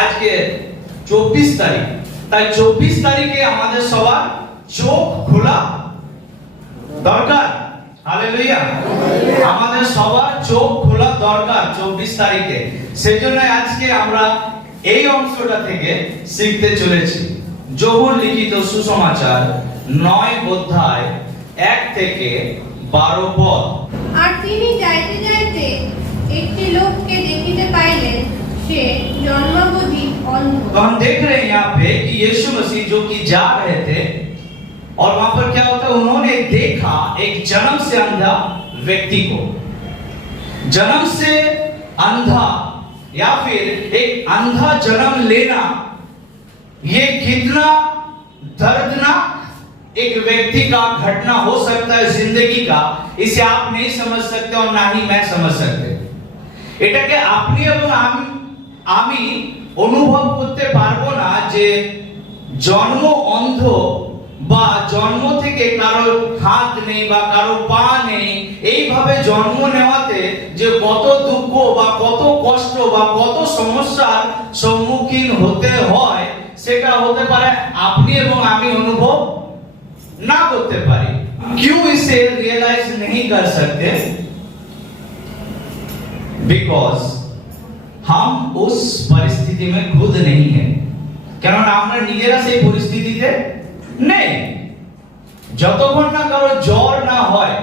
আজকে 24 তারিখ, তাই 24 তারিখে আমাদের সবার চোখ খোলা দরকার। হালেলুয়া। আমাদের সবার চোখ খোলা দরকার 24 তারিখে। সেজন্য আজকে আমরা এই অংশটা থেকে শিখতে চলেছি। যোহন লিখিত সুসমাচার 9 অধ্যায় 1 থেকে 12 পদ। আর তিনি যাইতে যাইতে একটি লোককে দেখিতে পাইলেন, से जन्मबोधि अंध। तो हम देख रहे हैं यहाँ पे कि यीशु मसीह जो कि जा रहे थे और वहां पर क्या होता है, उन्होंने देखा एक जन्म से अंधा व्यक्ति को। जन्म से अंधा या फिर एक अंधा जन्म लेना, ये कितना दर्दनाक एक व्यक्ति का घटना हो सकता है जिंदगी का, इसे आप नहीं समझ सकते और ना ही मैं समझ सकते। এটাকে আপনি এবং আমি অনুভব করতে পারবো না যে জন্ম অন্ধ বা জন্ম থেকে কারো হাত নেই বা কারো পা নেই, এইভাবে জন্ম নেওয়াতে যে কত দুঃখ বা কত কষ্ট বা কত সমস্যার সম্মুখীন হতে হয়, সেটা হতে পারে আপনি এবং আমি অনুভব না করতে পারি। क्यों इसे रियलाइज नहीं कर सकते? बिकॉज हम उस परिस्थिति में खुद नहीं है। কেননা আমরা নিজেরা সেই পরিস্থিতিতে নেই। যতক্ষণ না কারো জ্বর না হয়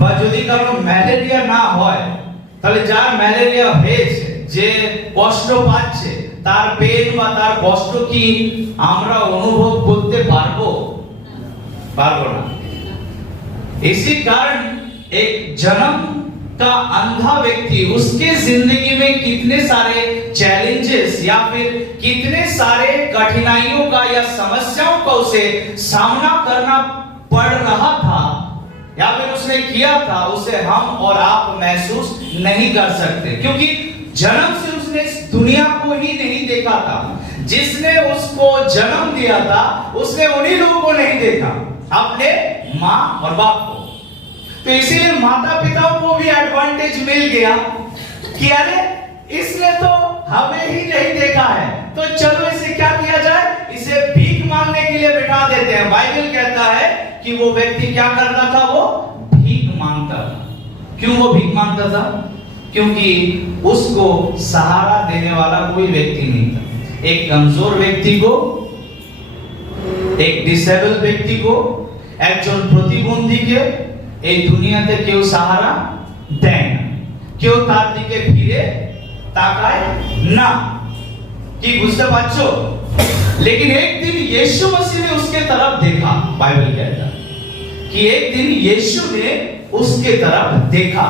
বা যদি কারো ম্যালেরিয়া না হয়, তাহলে যার ম্যালেরিয়া হয়েছে, যে কষ্ট পাচ্ছে, তার পেন বা তার কষ্ট কি আমরা অনুভব করতে পারবো না। इसी कारण एक जन्म का अंधा व्यक्ति, उसके जिंदगी में कितने सारे चैलेंजेस या फिर कितने सारे कठिनाइयों का या समस्याओं का उसे सामना करना पड़ रहा था या फिर उसने किया था, उसे हम और आप महसूस नहीं कर सकते। क्योंकि जन्म से उसने इस दुनिया को ही नहीं देखा था। जिसने उसको जन्म दिया था उसने उन्हीं लोगों को नहीं देखा, अपने माँ और बाप को। तो इसीलिए माता पिताओं को भी एडवांटेज मिल गया कि अरे इसने तो हमें ही नहीं देखा है, तो चलो इसे क्या किया जाए, इसे भीख मांगने के लिए बिठा देते हैं। बाइबल कहता है कि वो व्यक्ति क्या करता था, वो भीख मांगता था। क्यों वो भीख मांगता था? क्योंकि उसको सहारा देने वाला कोई व्यक्ति नहीं था। एक कमजोर व्यक्ति को, एक डिसेबल व्यक्ति को, একজন প্রতিবন্ধীকে এই দুনিয়াতে কেউ সাহারা দেয় না, কেউ তার দিকে ফিরে তাকায় না। কি বুঝতে পারছো? लेकिन एक दिन यीशु मसीह ने उसके तरफ देखा। बाइबल कहता है कि एक दिन यीशु ने उसके तरफ देखा,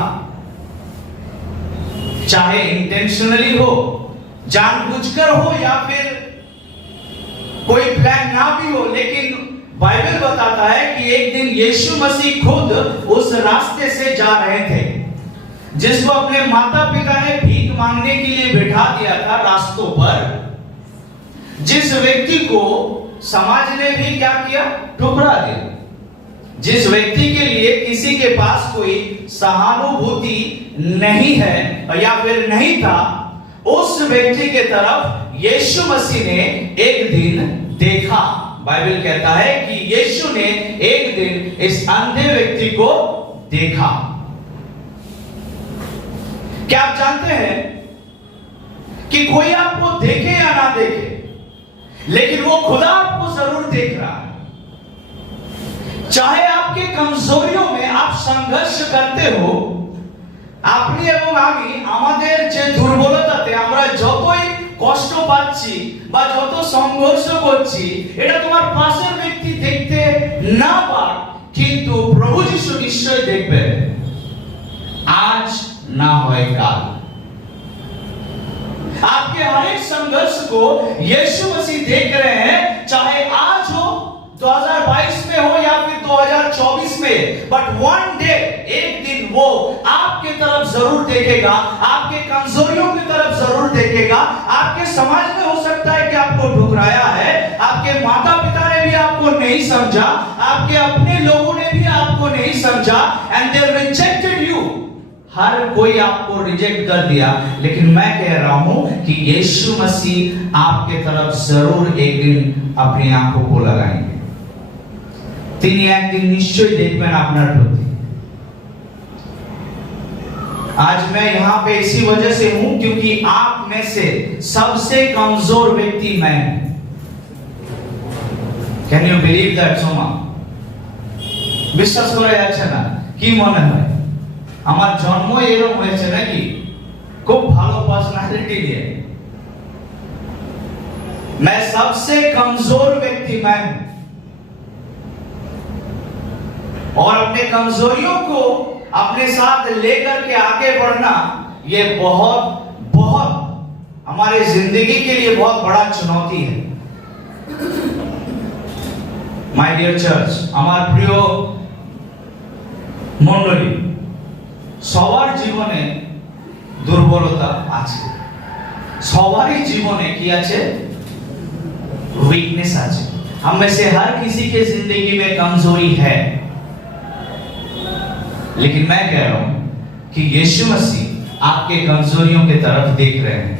चाहे इंटेंशनली हो, जानबूझकर हो या फिर कोई प्लान ना भी हो, लेकिन बाइबल बताता है कि एक दिन यीशु मसीह खुद उस रास्ते से जा रहे थे, जिसको अपने माता पिता ने भीख मांगने के लिए बिठा दिया था रास्तों पर। जिस व्यक्ति को समाज ने भी क्या किया, ठुकरा दिया। जिस व्यक्ति के लिए किसी के पास कोई सहानुभूति नहीं है या फिर नहीं था, उस व्यक्ति के तरफ यीशु मसीह ने एक दिन देखा। बाइबल कहता है कि यीशु ने एक दिन इस अंधे व्यक्ति को देखा। क्या आप जानते हैं कि कोई आपको देखे या ना देखे, लेकिन वो खुदा आपको जरूर देख रहा है। चाहे आपके कमजोरियों में आप संघर्ष करते हो, আপনি এবং আমি আমাদের যে দুর্বলতাতে আমরা যতই কষ্ট পাচ্ছি বা যত সংঘর্ষ করছি, এটা তোমার পাশের ব্যক্তি দেখতে না পারে, কিন্তু প্রভু যিশু নিশ্চয়ই দেখবেন। आज ना होए काल। आपके हर एक संघर्ष को यीशु मसीह देख रहे हैं, चाहे आज हो, 2022 में हो या फिर 2024 में, बट वन डे, एक दिन वो आपके तरफ जरूर देखेगा, आपके कमजोरियों की तरफ जरूर देखेगा। आपके समाज में हो सकता है कि आपको ठुकराया है, आपके माता पिता ने भी आपको नहीं समझा, आपके अपने लोगों ने भी आपको नहीं समझा, एंड दे रिजेक्टेड यू। हर कोई आपको रिजेक्ट कर दिया, लेकिन मैं कह रहा हूं कि यीशु मसीह आपके तरफ जरूर एक दिन अपनी आंखों को लगाएंगे। তিনি একদিন নিশ্চয়ই দেখবেন আপনার প্রতি। आज मैं यहां पे इसी वजह से हूं क्योंकि आप में से सबसे कमजोर व्यक्ति मैं हूं। Can you believe that Soma? বিশ্বাস করা যাচ্ছে না? কি মনে হয় আমার জন্ম এরকম হয়েছে নাকি? খুব ভালো পার্সোনালিটি নিয়ে। मैं सबसे कमजोर व्यक्ति मैं हूं और अपने कमजोरियों को अपने साथ लेकर के आगे बढ़ना ये बहुत बहुत हमारे जिंदगी के लिए बहुत बड़ा चुनौती है। माय डियर चर्च, আমার প্রিয় মণ্ডলী, সবার জীবনে দুর্বলতা আছে, সবারই জীবনে কি আছে? वीकनेस আছে। हम में से हर किसी के जिंदगी में कमजोरी है, लेकिन मैं कह रहा हूं कि यीशु मसीह आपके कमजोरियों की तरफ देख रहे हैं।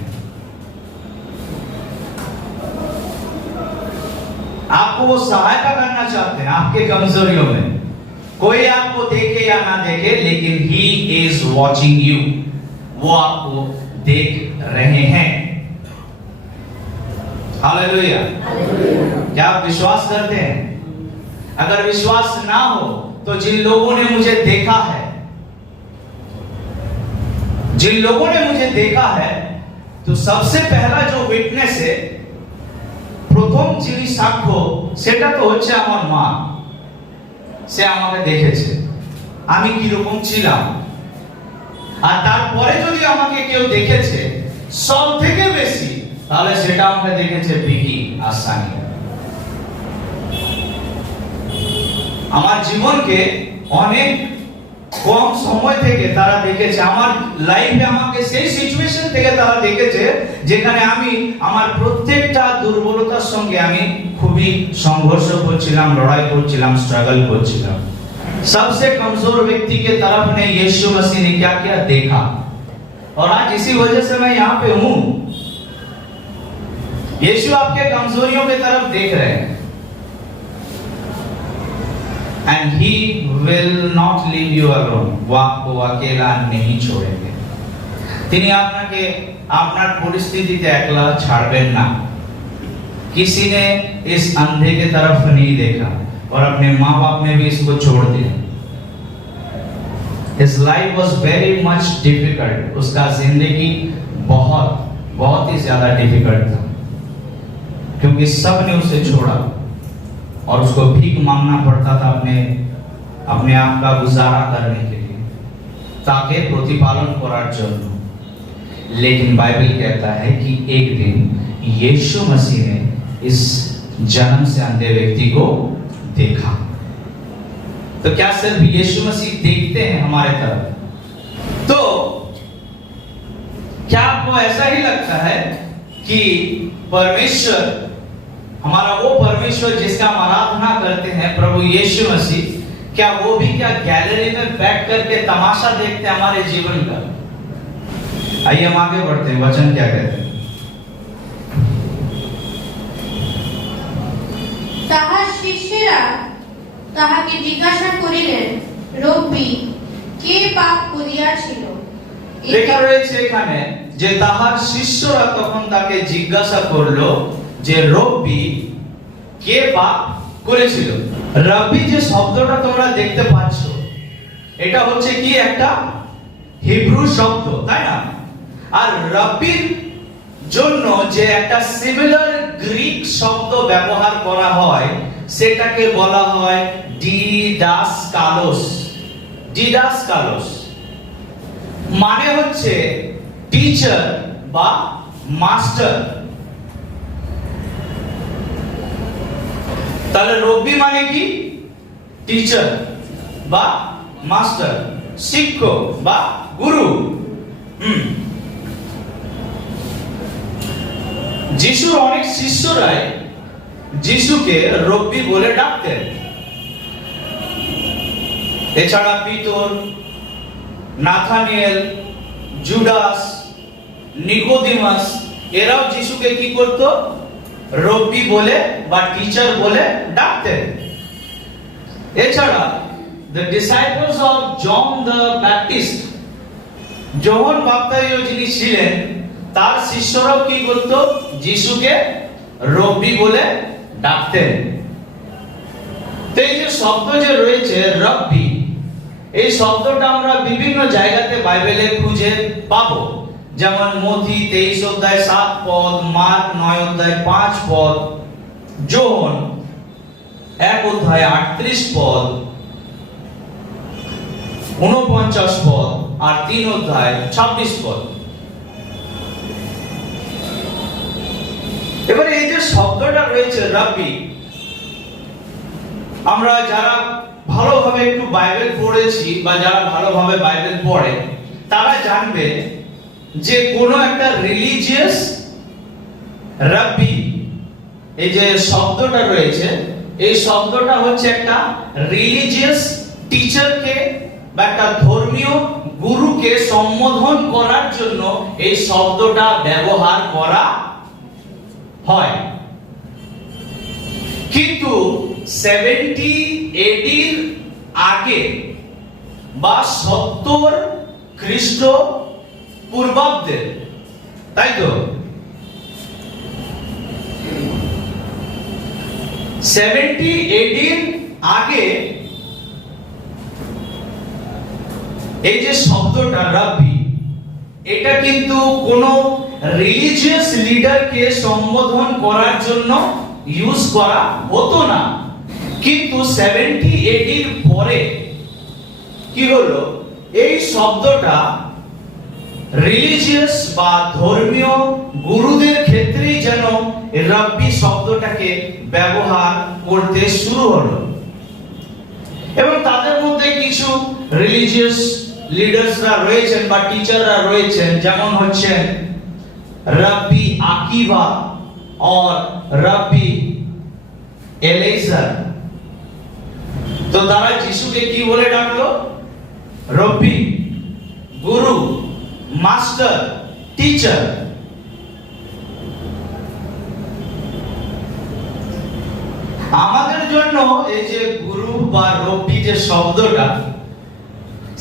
आपको वो सहायता करना चाहते हैं आपके कमजोरियों में। कोई आपको देखे या ना देखे, लेकिन ही इज वॉचिंग यू। वो आपको देख रहे हैं। हालेलुया। क्या आप विश्वास करते हैं? अगर विश्वास ना हो तो जिन लोगों ने मुझे देखा है, जिन लोगों ने मुझे देखा है, तो सबसे पहला जो विटनेस है, প্রথম যিনি সাক্ষ্য, সেটা তো হচ্ছে আমার মা। সে আমাকে দেখেছে আমি কি রকম ছিলাম, আর তারপরে যদি আমাকে কেউ দেখেছে সব থেকে বেশি, তাহলে সেটা আমাকে দেখেছে বিকি আর সানি। আমার জীবনকে অনেক কম সময় থেকে তারা দেখেছে, আমার লাইফে আমাকে সেই সিচুয়েশন থেকে তারা দেখেছে যেখানে আমি আমার প্রত্যেকটা দুর্বলতার সঙ্গে আমি খুবই সংঘর্ষ করছিলাম, লড়াই করছিলাম, স্ট্রাগল করছিলাম। सबसे कमजोर व्यक्ति के तरफ ने यीशु मसीह ने क्या क्या देखा, और आज इसी वजह से मैं यहाँ पे हूँ। यीशु आपके कमजोरियों की तरफ देख रहे हैं। And he will not leave you alone. वो आपको अकेला नहीं छोड़ेंगे। তিনি আপনাকে আপনার পরিস্থিতিতে একলা ছাড়বেন না। किसी ने इस अंधे के तरफ नहीं देखा और अपने माँ बाप ने भी इसको छोड़ दिया। His life was very much difficult. उसका जिंदगी बहुत बहुत ही ज्यादा डिफिकल्ट था, क्योंकि सब ने उसे छोड़ा और उसको भीख मांगना पड़ता था अपने आप का गुजारा करने के लिए, ताकि प्रतिपालन करार जन्म। लेकिन बाइबल कहता है कि एक दिन यीशु मसीह ने इस जन्म से अंधे व्यक्ति को देखा। तो क्या सिर्फ यीशु मसीह देखते हैं हमारे तरफ? तो क्या आपको ऐसा ही लगता है कि परमेश्वर, हमारा वो परमेश्वर जिसका हम आराधना करते हैं, प्रभु यीशु मसीह, क्या वो भी क्या गैलरी में बैठ करके तमाशा देखते हैं हमारे जीवन का? आइए हम आगे बढ़ते हैं, वचन क्या कहते हैं? তাহার শিষ্যেরা তাহাকে জিজ্ঞাসা করিলেন, রব্বী, কে পাপ করিয়াছিল? লেখা রয়েছে এখানে যে তাহার শিষ্যরা তখন তাকে জিজ্ঞাসা করলো যে রব্বী, কে পাপ করেছিল? রব্বী যে শব্দটা তোমরা দেখতে পাচ্ছ, এটা হচ্ছে কি একটা হিব্রু শব্দ, তাই না? আর রব্বীর জন্য যে একটা সিমিলার গ্রিক শব্দ ব্যবহার করা হয়, সেটাকে বলা হয় ডিডাসকালোস। ডিডাসকালোস মানে হচ্ছে টিচার বা মাস্টার। তাহলে রব্বী মানে কি? টিচার বা মাস্টার, শিক্ষক বা গুরু। যিশুর অনেক শিষ্যরাই যিশুকে রব্বী বলে ডাকতেন। এছাড়া পিতর, নাথানিয়েল, জুডাস, নিকোদিমাস, এরাও যিশুকে কি করত? রব্বি বলে বা টিচার বলে ডাকতেন। এছাড়া the disciples of John the Baptist, যোহন বাপ্তাইও যিনি ছিলেন তার শিষ্যরাও কি করত? যিশুকে রব্বি বলে ডাকতেন। তো এই যে শব্দ যে রয়েছে রব্বি, এই শব্দটা আমরা বিভিন্ন জায়গাতে বাইবেলে খুঁজে পাবো। যেমন মথি 23 অধ্যায় 7 পদ, মার্ক 9 অধ্যায় 5 পদ, যোহন 1 অধ্যায় 38 পদ, 49 পদ আর 3 অধ্যায় 26 পদ। এবারে এই যে শব্দটা রয়েছে রাব্বি, আমরা যারা ভালোভাবে একটু বাইবেল পড়েছি বা যারা ভালোভাবে বাইবেল পড়ে তারা জানবে যে কোনো একটা রিলিজিয়াস রাব্বি, এই যে শব্দটা রয়েছে, এই শব্দটা হচ্ছে একটা রিলিজিয়াস টিচারকে বা একটা ধর্মীয় গুরুকে সম্বোধন করার জন্য এই শব্দটা ব্যবহার করা হয়। কিন্তু 70 এডির আগে বা 70 খ্রিস্ট পূর্বাব্দে, তাই তো 70 এডির আগে এই যে শব্দটা রাব্বি, এটা কিন্তু কোনো রিলিজিয়াস লিডারকে সম্বোধন করার জন্য ইউজ করা হতো না। কিন্তু 70 এডির পরে কি হলো? এই শব্দটা রিলিজিয়াস বা ধর্মীয় গুরুদের ক্ষেত্রেই যেন রাব্বি শব্দটাকে ব্যবহার করতে শুরু হলো। এবং তাদের মধ্যে কিছু রিলিজিয়াস লিডার্সরা রয়েছেন বা টিচাররা রয়েছেন, যেমন হচ্ছেন রাব্বি আকিবা और রাব্বি এলেইজার। তো তারা যিশুকে কি বলে ডাকলো? রব্বি, গুরু, মাস্টার, টিচার। আমাদের জন্য এই যে গুরু বা রব্বি যে শব্দটা,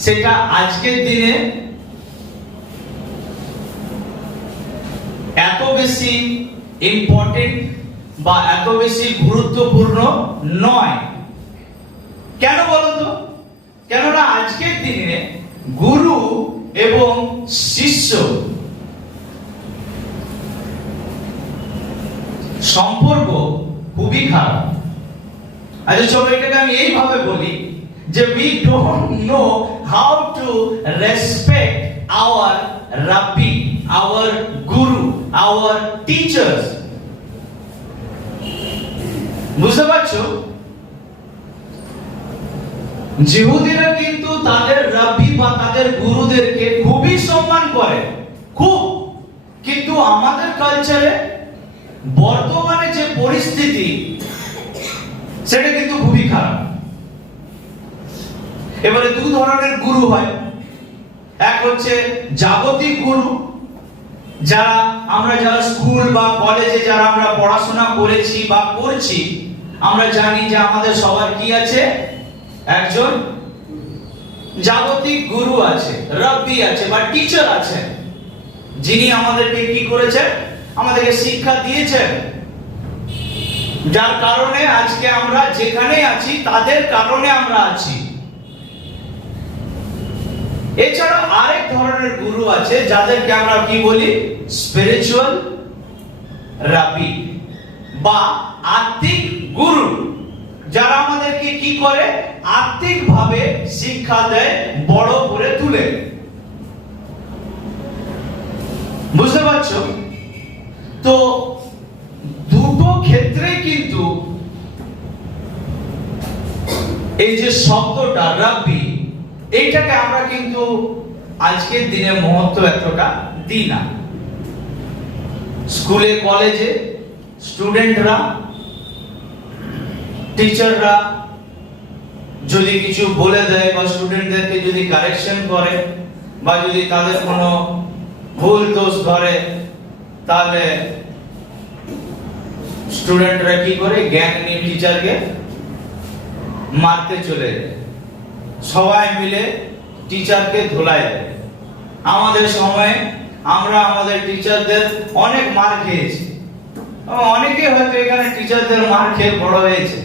সেটা আজকের দিনে এত বেশি ইম্পর্টেন্ট বা এত বেশি গুরুত্বপূর্ণ নয়। কেন বলুন তো? কেননা আজকের দিনে গুরু এবং শিষ্য সম্পর্ক খুবই খারাপ। আচ্ছা চলো এটাকে আমি এইভাবে বলি যে we don't know how to respect our rabbi, our guru, our teachers. বুঝতে পারছো? জিহুদিরা কিন্তু তাদের রাব্বি বা তাদের গুরুদেরকে খুবই সম্মান করে, খুব। কিন্তু আমাদের কালচারে বর্তমানে যে পরিস্থিতি, সেটা কিন্তু খুবই খারাপ। এবারে দু ধরনের গুরু হয়। এক হচ্ছে জাগতিক গুরু, যারা আমরা যারা স্কুল বা কলেজে যারা আমরা পড়াশোনা করেছি বা করছি, আমরা জানি যে আমাদের সবার কি আছে? একজন জাগতিক গুরু আছে, রাব্বি আছে বা টিচার আছে, যিনি আমাদেরকে কি করেছেন? আমাদেরকে শিক্ষা দিয়েছেন, যার কারণে আজকে আমরা যেখানে আছি, তাদের কারণে আমরা আছি। এছাড়া আরেক ধরনের গুরু আছে, যাদেরকে আমরা কি বলি? স্পিরিচুয়াল রাব্বি বা আত্মিক গুরু, যারা আমাদেরকে কি করে? আত্মিকভাবে শিক্ষা দেয়, বড় করে তুলে। বুঝতে পারছো? তো দুটো ক্ষেত্রে কিন্তু এই যে শব্দটা রাব্বি, এইটাকে আমরা কিন্তু আজকের দিনে মহত্ব এতটা দিই না। স্কুলে কলেজে স্টুডেন্টরা, টিচাররা যদি কিছু বলে দেয় বা স্টুডেন্টদেরকে যদি কারেকশন করে, বা যদি তাদের কোনো ভুল দোষ ধরে তাহলে স্টুডেন্টরা কি করে গ্যাং নিয়ে টিচারকে মারতে চলে যায়, সবাই মিলে টিচারকে ধুলাই দেয়। আমাদের সময়ে আমরা আমাদের টিচারদের অনেক মার খেয়েছি, অনেকে হয়তো এখানে টিচারদের মার খেয়ে বড় হয়েছে।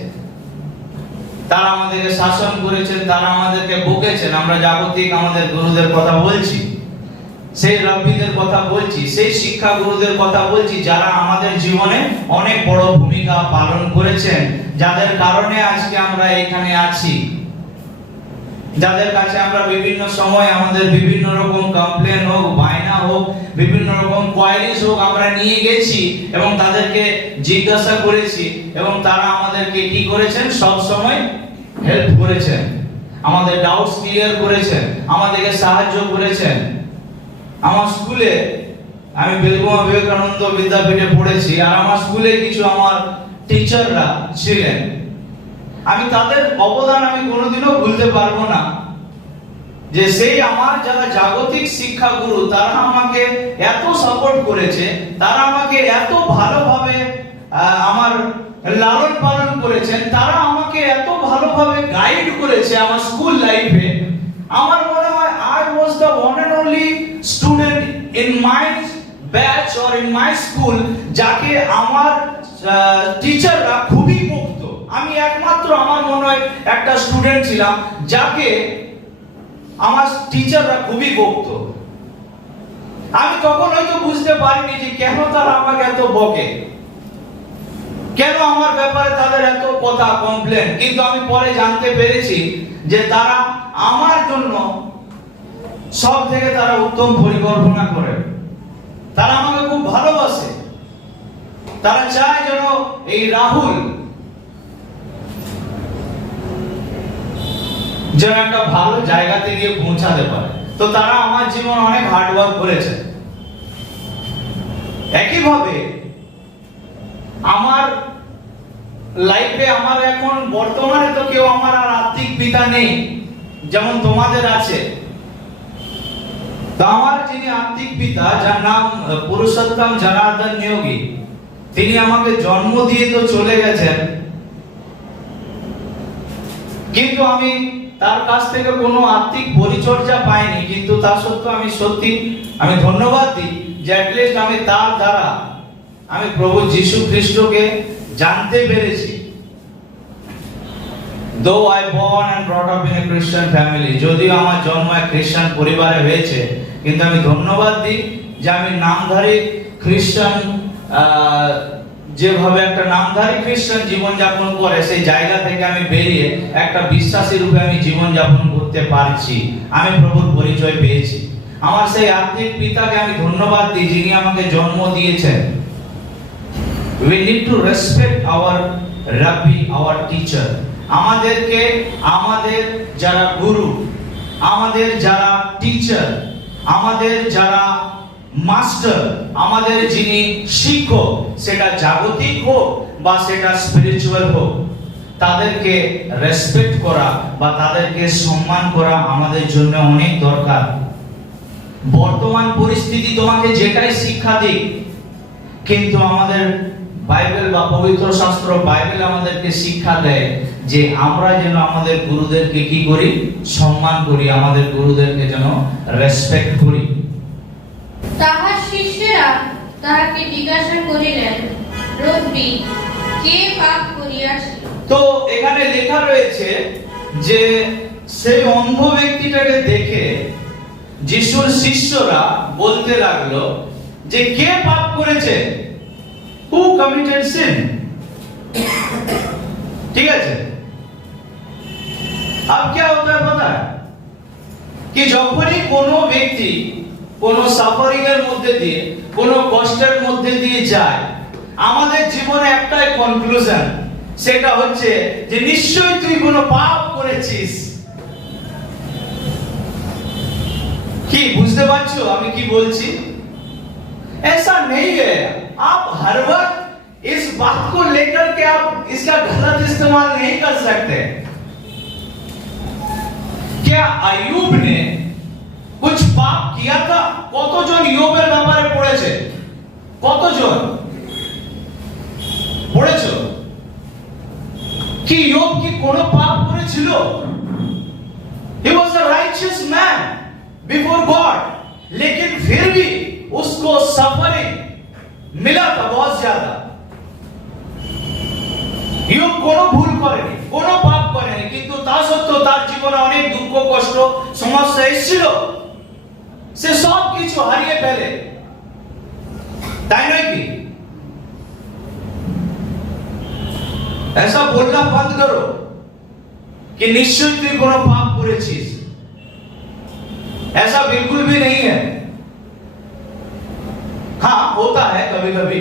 তারা আমাদেরকে শাসন করেছেন, তারা আমাদেরকে বকেছেন। আমরা জাগতিক আমাদের গুরুদের কথা বলছি, সেই রব্বিদের কথা বলছি, সেই শিক্ষা গুরুদের কথা বলছি যারা আমাদের জীবনে অনেক বড় ভূমিকা পালন করেছেন, যাদের কারণে আজকে আমরা এখানে আছি, যাদের কাছে আমরা বিভিন্ন সময় আমাদের বিভিন্ন রকম কমপ্লেন হোক, বায়না হোক, বিভিন্ন রকম কোয়ারিজ হোক আমরা নিয়ে গেছি এবং তাদেরকে জিজ্ঞাসা করেছি এবং তারা আমাদেরকে কি করেছেন, সব সময় হেল্প করেছেন, আমাদের ডাউটস ক্লিয়ার করেছেন, আমাদেরকে সাহায্য করেছেন। আমার স্কুলে আমি বেলগুমা বিবেকানন্দ বিদ্যাপীঠে পড়েছি, আর আমার স্কুলে কিছু আমার টিচাররা ছিলেন, আমি তাদের অবদান আমি কোনোদিনও ভুলতে পারবো না। যে সেই আমার যারা জাগতিক শিক্ষা গুরু, তারা আমাকে এত সাপোর্ট করেছে, তারা আমাকে এত ভালোভাবে আমার লালন পালন করেছেন, তারা আমাকে এত ভালোভাবে গাইড করেছে আমার স্কুল লাইফে। আমার মনে হয় I was the one and only student in my batch or in my school যাকে আমার টিচাররা খুবই বকতো। আমি একমাত্র আমার মনে হয় একটা স্টুডেন্ট ছিলাম যাকে আমার টিচাররা খুবই বকতো। আমি তখন হয়তো বুঝতে পারিনি যে কেন তারা আমাকে এত বকে, কেন আমার ব্যাপারে তাদের এত কথা কমপ্লেন, কিন্তু আমি পরে জানতে পেরেছি যে তারা আমার জন্য সব থেকে তারা উত্তম পরিকল্পনা করে, তারা আমাকে খুব ভালোবাসে, তারা চায় যেন এই রাহুল যেন একটা ভালো জায়গাতে গিয়ে পৌঁছাতে পারে। তো তারা আমার জীবন অনেক হার্ড ওয়ার্ক করেছে। একইভাবে আমার লাইফে আমার এখন বর্তমানে তো কেউ আমার আর আত্মিক পিতা নেই যেমন তোমাদের আছে। তো আমার যিনি আত্মিক পিতা, যার নাম পুরুষোত্তম জনার্দন নিয়োগী, তিনি আমাকে জন্ম দিয়ে তো চলে গেছেন, কিন্তু আমি তার কাছ থেকে কোনো আত্মিক পরিচর্যা পাইনি। কিন্তু তা সত্ত্বেও আমি সত্যি আমি ধন্যবাদ দিই যে অ্যাটলিস্ট আমি তার দ্বারা আমি প্রভু যীশু খ্রিস্টকে জানতে পেরেছি। Though I born and brought up in a Christian family, যদিও আমার জন্ম এক খ্রিস্টান পরিবারে হয়েছে, কিন্তু আমি ধন্যবাদ দিই যে আমি নামধারী খ্রিস্টান, যেভাবে একটা নামধারী খ্রিস্টান জীবন যাপন করে সেই জায়গা থেকে আমি বেরিয়ে একটা বিশ্বাসী রূপে আমি জীবন যাপন করতে পারছি। আমি প্রভুর পরিচয় পেয়েছি। আমার সেই আত্মিক পিতাকে আমি ধন্যবাদ দিই যিনি আমাকে জন্ম দিয়েছেন। We need to respect our Rabbi, our teacher. আমাদেরকে আমাদের যারা গুরু, আমাদের যারা টিচার, আমাদের যারা মাস্টার, আমাদের যিনি শিক্ষক, সেটা জাগতিক হোক বা সেটা স্পিরিচুয়াল হোক, তাদেরকে রেসপেক্ট করা বা তাদেরকে সম্মান করা আমাদের জন্য অনেক দরকার। বর্তমান পরিস্থিতি তোমাকে যেটাই শিক্ষা দিক, কিন্তু আমাদের বাইবেল বা পবিত্র শাস্ত্র বাইবেল আমাদেরকে শিক্ষা দেয় যে আমরা যেন আমাদের গুরুদেরকে কি করি, সম্মান করি, আমাদের গুরুদেরকে যেন রেসপেক্ট করি। তাহার শিষ্যেরা তাহাকে জিজ্ঞাসা করিলেন, রব্বি, কে পাপ করিয়াছিল? তো এখানে লেখা রয়েছে যে সেই অন্ধ ব্যক্তিটাকে দেখে যিশুর শিষ্যরা বলতে লাগলো যে কে পাপ করেছে, who committed sin? ठीक है। अब क्या होता है पता है कि যখনই কোনো ব্যক্তি কোনো সাফারিং এর মধ্যে দিয়ে, কোনো কষ্টের মধ্যে দিয়ে যায়, আমাদের জীবনে একটাই কনক্লুশন, সেটা হচ্ছে যে নিশ্চয়ই তুই কোনো পাপ করেছিস। কি বুঝতে পারছো আমি কি বলছি? ऐसा नहीं है। आप हर वक्त इस बात को लेकर के आप इसका गलत इस्तेमाल नहीं कर सकते। क्या अय्यूब ने कुछ पाप किया था? কতজন ইয়োবের ব্যাপারে পড়েছে? কতজন পড়েছো कि ইয়োব কি কোনো পাপ করেছিল? He was a righteous man before God, लेकिन फिर भी उसको सफरिंग मिला था बहुत ज्यादा। ইয়োব কোনো ভুল করেনি, কোনো পাপ করেনি, কিন্তু তা সত্ত্বেও তার জীবনে অনেক দুঃখ, কষ্ট, সমস্যা এসেছিল। সে সব কিছু হারিয়ে ফেলে, তাই নয় কি? ऐसा बोलना बंद करो कि निश्चित ही कोनो पाप करेছিস। ऐसा बिल्कुल भी नहीं है। हाँ, होता है कभी कभी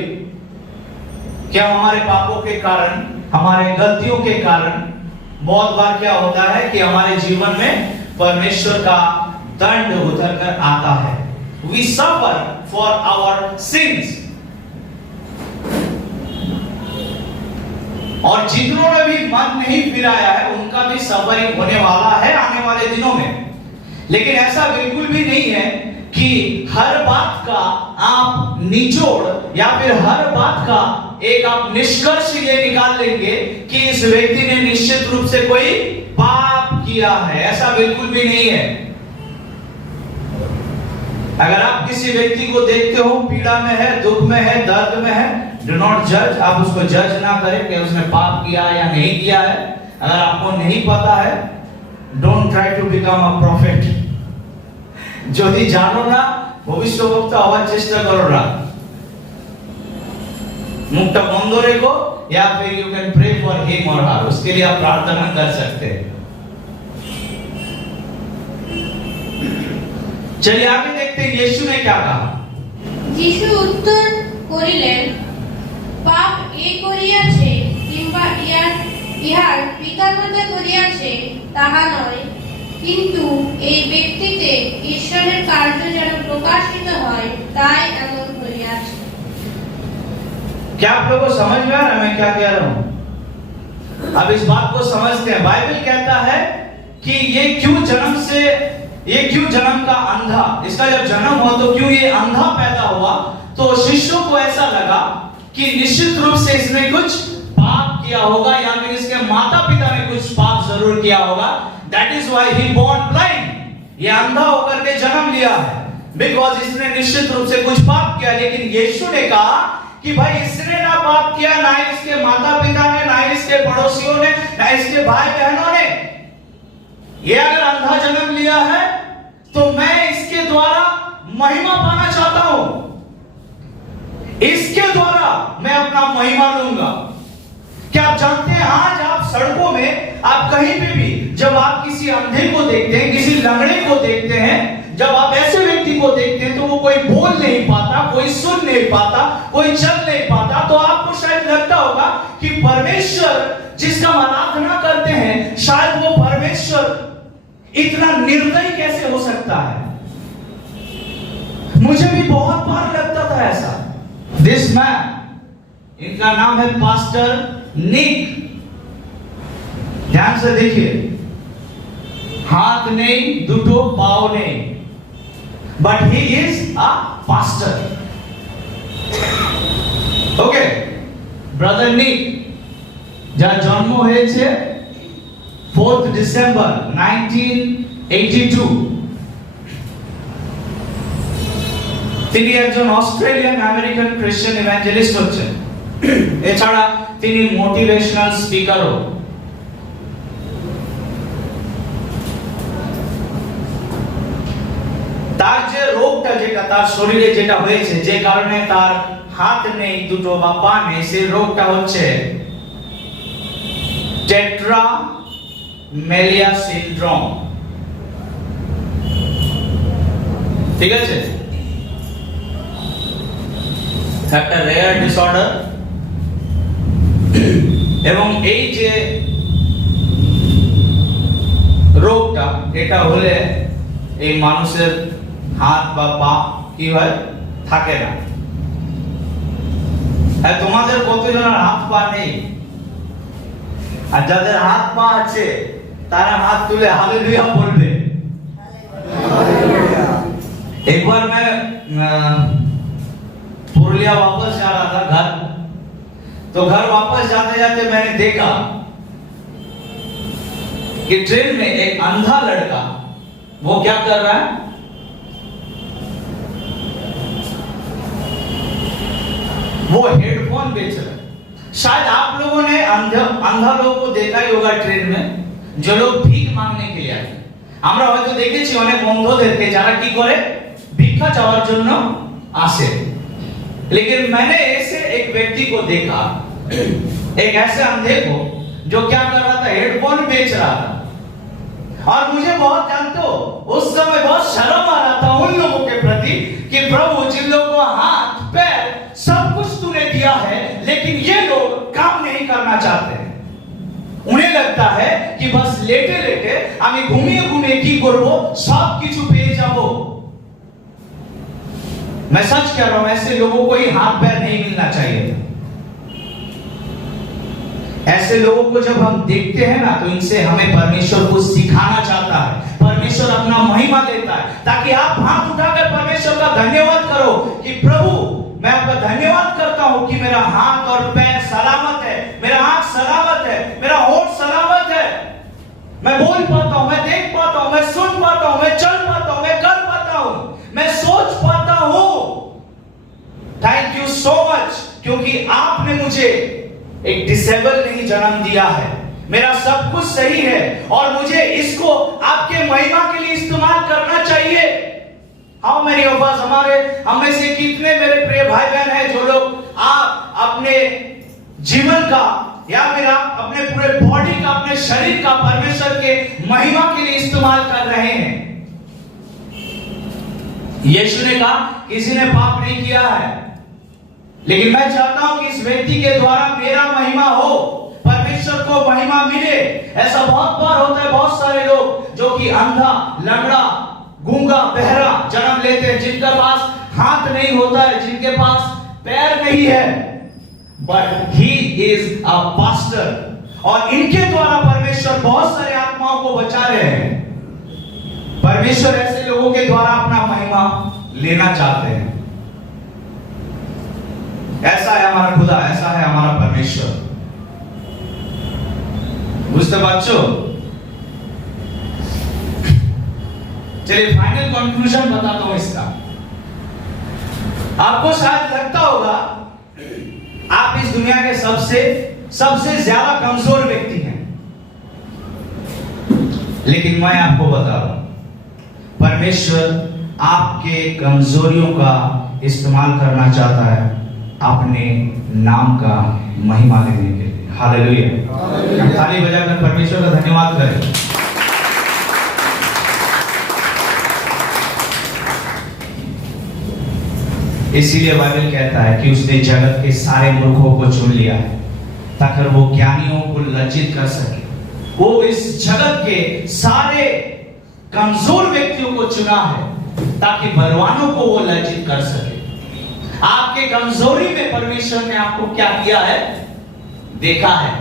क्या हमारे पापों के कारण, हमारे गलतियों के कारण बहुत बार क्या होता है कि हमारे जीवन में परमेश्वर का दंड उतर कर आता है। We suffer for our sins। और जितनों ने भी मन नहीं फिराया है उनका भी सफरिंग होने वाला है आने वाले दिनों में। लेकिन ऐसा बिल्कुल भी नहीं है कि हर बात का आप निचोड़ या फिर हर बात का एक आप निष्कर्ष ये निकाल लेंगे कि इस व्यक्ति ने निश्चित रूप से कोई पाप किया है। ऐसा बिल्कुल भी नहीं है। अगर आप किसी व्यक्ति को देखते हो पीड़ा में है, दुख में है, दर्द में है, डू नॉट जज। आप उसको जज ना करें कि उसने पाप किया या नहीं किया है। अगर आपको नहीं पता है, don't try to become a profit. যদি জানো না ভবিষ্যৎবক্তা হওয়ার চেষ্টা করো না। मुखटा बंद रखो या फिर you can pray for him और हर, उसके लिए आप प्रार्थना कर सकते हैं। चलिए आगे देखते हैं यीशु ने क्या कहा। যিশু উত্তর করিলেন, পাপ এ করিয়াছে কিংবা ইহার পিতামাতা করিয়াছে তাহা নয়, কিন্তু এই ব্যক্তিতে ঈশ্বরের কার্য যেন প্রকাশিত হয় তাই এমন হইয়াছে। क्या आप लोगों को समझ में आ रहा है मैं क्या कह रहा हूं? अब इस बात को समझते हैं। बाइबल कहता है कि ये क्यों जन्म का अंधा, इसका जब जन्म हुआ तो क्यों ये अंधा पैदा हुआ? तो शिष्यों को ऐसा लगा कि निश्चित रूप से इसने कुछ पाप किया होगा या फिर इसके माता पिता ने कुछ पाप जरूर किया होगा। That is why he born blind। ये अंधा होकर के जन्म लिया है बिकॉज इसने निश्चित रूप से कुछ पाप किया। लेकिन यीशु ने कहा कि भाई इसने ना पाप किया, ना इसके माता पिता ने, ना इसके पड़ोसियों ने, ना इसके भाई बहनों ने। ये अगर अंधा जन्म लिया है तो मैं इसके द्वारा महिमा पाना चाहता हूं, इसके द्वारा मैं अपना महिमा लूंगा। क्या आप जानते हैं आज आप सड़कों में, आप कहीं पे भी जब आप किसी अंधे को देखते हैं, किसी लंगड़े को देखते हैं, जब आप ऐसे व्यक्ति को देखते हैं तो वो कोई बोल नहीं पाता, कोई सुन नहीं पाता, कोई चल नहीं पाता, तो आपको शायद लगता होगा कि परमेश्वर जिसका हम आराधना करते हैं, शायद वो परमेश्वर इतना निर्दयी कैसे हो सकता है? मुझे भी बहुत बार लगता था ऐसा। दिस मैन, इनका नाम है पास्टर निक। ध्यान से देखिए, हाथ नहीं, दुटो पाव नहीं, but he is a pastor। Okay, brother Nick যার জন্ম হয়েছে 4th December 1982। তিনি একজন অস্ট্রেলিয়ান আমেরিকান ক্রিশ্চিয়ান ইভাঞ্জেলিস্ট হচ্ছেন। এছাড়া তিনি মোটিভেশনাল স্পিকারও। তার যে রোগটা, যেটা তার শরীরে যেটা হয়েছে, যে কারণে তার হাত নেই, দুটো বা পা নেই, সেই রোগটা হচ্ছে টেট্রামেলিয়া সিনড্রোম। ঠিক আছে, একটা রেয়ার ডিসঅর্ডার। এবং এই যে রোগটা, এটা হলে এই মানুষের হাত বা পা কি হয়, থাকে না। আর তোমাদের কতজনের হাত পা নেই? আর যাদের হাত পা আছে তারা হাত তুলে হালেলুয়া বলবে। एक बार मैं पुरुलिया वापस जा रहा था घर, तो घर वापस जाते जाते मैंने देखा कि ट्रेन में एक अंधा लड़का वो क्या कर रहा है, वो हेडफोन बेच रहा है। शायद आप लोगों ने अंधा लोगों को देखा ही होगा ट्रेन में, जो लोग भीख मांगने के लिए आए। আমরা হয়তো দেখেছি অনেক অন্ধদেরকে যারা কি করে ভিক্ষা চাওয়ার জন্য আসে। लेकिन मैंने ऐसे एक व्यक्ति को देखा, एक ऐसे अंधे को जो क्या कर रहा था, हेडफोन बेच रहा था। और मुझे बहुत जानते हो उस समय बहुत शर्म आ रहा था उन लोगों के प्रति कि प्रभु जिन लोगों को हाथ पैर सब कुछ तूने दिया है, लेकिन ये लोग काम नहीं करना चाहते हैं। उन्हें लगता है कि बस लेटे लेटे আমি ঘুমিয়ে ঘুমিয়ে কি করব, सब কিছু পেয়ে যাব। मैं सच कह रहा हूं, ऐसे लोगों को ही हाथ पैर नहीं मिलना चाहिए। ऐसे लोगों को जब हम देखते हैं ना, तो इनसे हमें परमेश्वर को सिखाना चाहता है। परमेश्वर अपना महिमा देता है ताकि आप हाथ उठाकर परमेश्वर का धन्यवाद करो कि प्रभु मैं आपका धन्यवाद करता हूं कि मेरा हाथ और पैर सलामत है, मेरा आंख सलामत है, मेरा होंठ सलामत है, मैं बोल पाता हूं, मैं देख पाता हूं, मैं सुन पाता हूं, मैं चल पाता हूं, मैं कर पाता हूं, मैं सोच पाता हूं। थैंक यू सो मच, क्योंकि आपने मुझे एक डिसेबल नहीं जन्म दिया है, मेरा सब कुछ सही है और मुझे इसको आपके महिमा के लिए इस्तेमाल करना चाहिए। हाउ मेनी ऑफ अस, हम में से कितने मेरे प्रिय भाई बहन हैं जो लोग आप अपने जीवन का या फिर आप अपने पूरे बॉडी का, अपने शरीर का परमेश्वर के महिमा के लिए इस्तेमाल कर रहे हैं। यीशु ने कहा किसी ने पाप नहीं किया है, लेकिन मैं चाहता हूं कि इस व्यक्ति के द्वारा मेरा महिमा हो, परमेश्वर को महिमा मिले। ऐसा बहुत बार होता है, बहुत सारे लोग जो कि अंधा, लंगड़ा, गूंगा, बहरा जन्म लेते हैं, जिनके पास हाथ नहीं होता है, जिनके पास पैर नहीं है, but he is a pastor, और इनके द्वारा परमेश्वर बहुत सारे आत्माओं को बचा रहे हैं। परमेश्वर ऐसे लोगों के द्वारा अपना महिमा लेना चाहते हैं। ऐसा है हमारा खुदा, ऐसा है हमारा परमेश्वर। बुझते बच्चों? चलिए फाइनल कंक्लूजन बताता हूं इसका। आपको शायद लगता होगा आप इस दुनिया के सबसे ज्यादा कमजोर व्यक्ति हैं, लेकिन मैं आपको बता रहा हूं, परमेश्वर आपके कमजोरियों का इस्तेमाल करना चाहता है अपने नाम का महिमा लेने के लिए। हालेलुया। ताली बजाकर परमेश्वर का धन्यवाद करें। इसीलिए बाइबल कहता है कि उसने जगत के सारे मूर्खों को चुन लिया है ताकि वो ज्ञानियों को लज्जित कर सके। वो इस जगत के सारे कमजोर व्यक्तियों को चुना है ताकि बलवानों को वो लज्जित कर सके। आपके कमजोरी में परमेश्वर ने आपको क्या किया है, देखा है,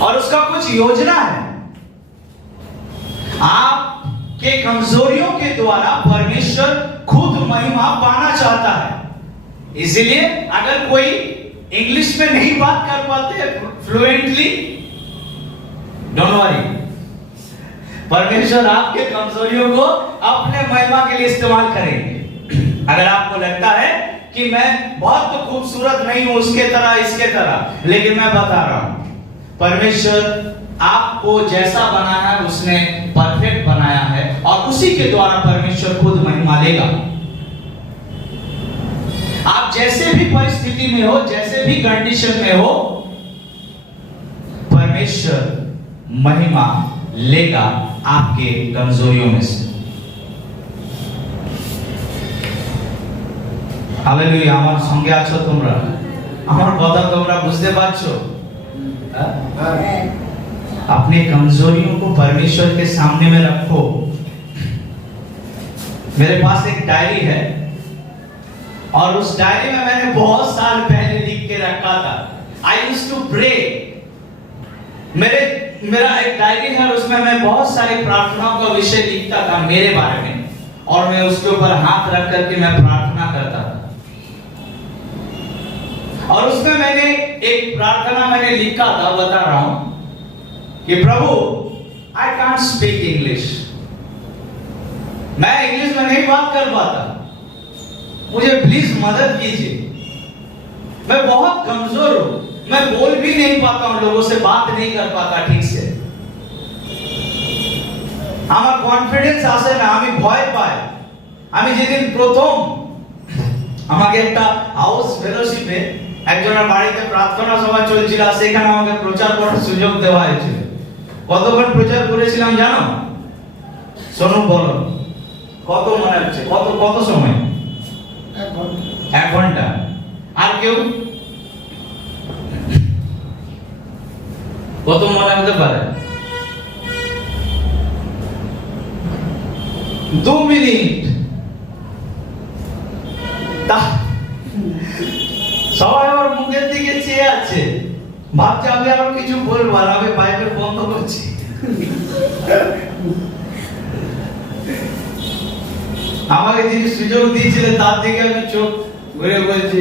और उसका कुछ योजना है। आपके कमजोरियों के द्वारा परमेश्वर खुद महिमा पाना चाहता है। इसलिए अगर कोई इंग्लिश में नहीं बात कर पाते फ्लुएंटली, डोंट वरी, परमेश्वर आपके कमजोरियों को अपने महिमा के लिए इस्तेमाल करेंगे। अगर आपको लगता है कि मैं बहुत तो खूबसूरत नहीं हूं उसके तरह, इसके तरह, लेकिन मैं बता रहा हूं परमेश्वर आपको जैसा बनाया है उसने परफेक्ट बनाया है, और उसी के द्वारा परमेश्वर खुद महिमा लेगा। आप जैसे भी परिस्थिति में हो, जैसे भी कंडीशन में हो, परमेश्वर महिमा लेगा आपके कमजोरियों में से। हालेलुया। আমার সঙ্গে আছো তোমরা? আমার কথা তোমরা বুঝতে পারছো? अपने कमजोरियों को परमेश्वर के सामने में रखो। मेरे पास एक डायरी है और उस डायरी में मैंने बहुत साल पहले लिख के रखा था, आई यूज्ड टू प्रे। मेरे मेरा एक डायरी है, उसमें मैं बहुत सारी प्रार्थनाओं का विषय लिखता था मेरे बारे में, और मैं उसके ऊपर हाथ रख करके मैं प्रार्थना करता था। और उसमें मैंने एक प्रार्थना मैंने लिखा था, बता रहा हूं कि प्रभु, आई कांट स्पीक इंग्लिश, मैं इंग्लिश में नहीं बात कर पाता, मुझे प्लीज मदद कीजिए, मैं बहुत कमजोर हूं, मैं बोल भी नहीं पाता हूं, लोगों से बात नहीं कर पाता ठीक से, আমার কনফিডেন্স আসে না, আমি ভয় পাই। আমি যেদিন প্রথম আমাকে একটা হাউস ফেলোশিপে একজনের বাড়িতে প্রার্থনা সভা চলছিল, সেখানে আমাকে প্রচার করার সুযোগ দেওয়া হয়েছিল। কতক্ষণ প্রচার করেছিলাম জানো? শোনো, বলো কত মনে হচ্ছে, কত কত সময়? 1 ঘন্টা। আর কেউ কত মনে হতে পারে? 2 মিনিট। সবাই আমার মুখের দিকে চেয়ে আছে, ভাবছে আমি আরো কিছু বলবো, আর আমি বাইরে বন্ধ করছি। আমাকে যিনি সুযোগ দিয়েছিলেন তার দিকে আমি চোখ ঘুরে বলছি,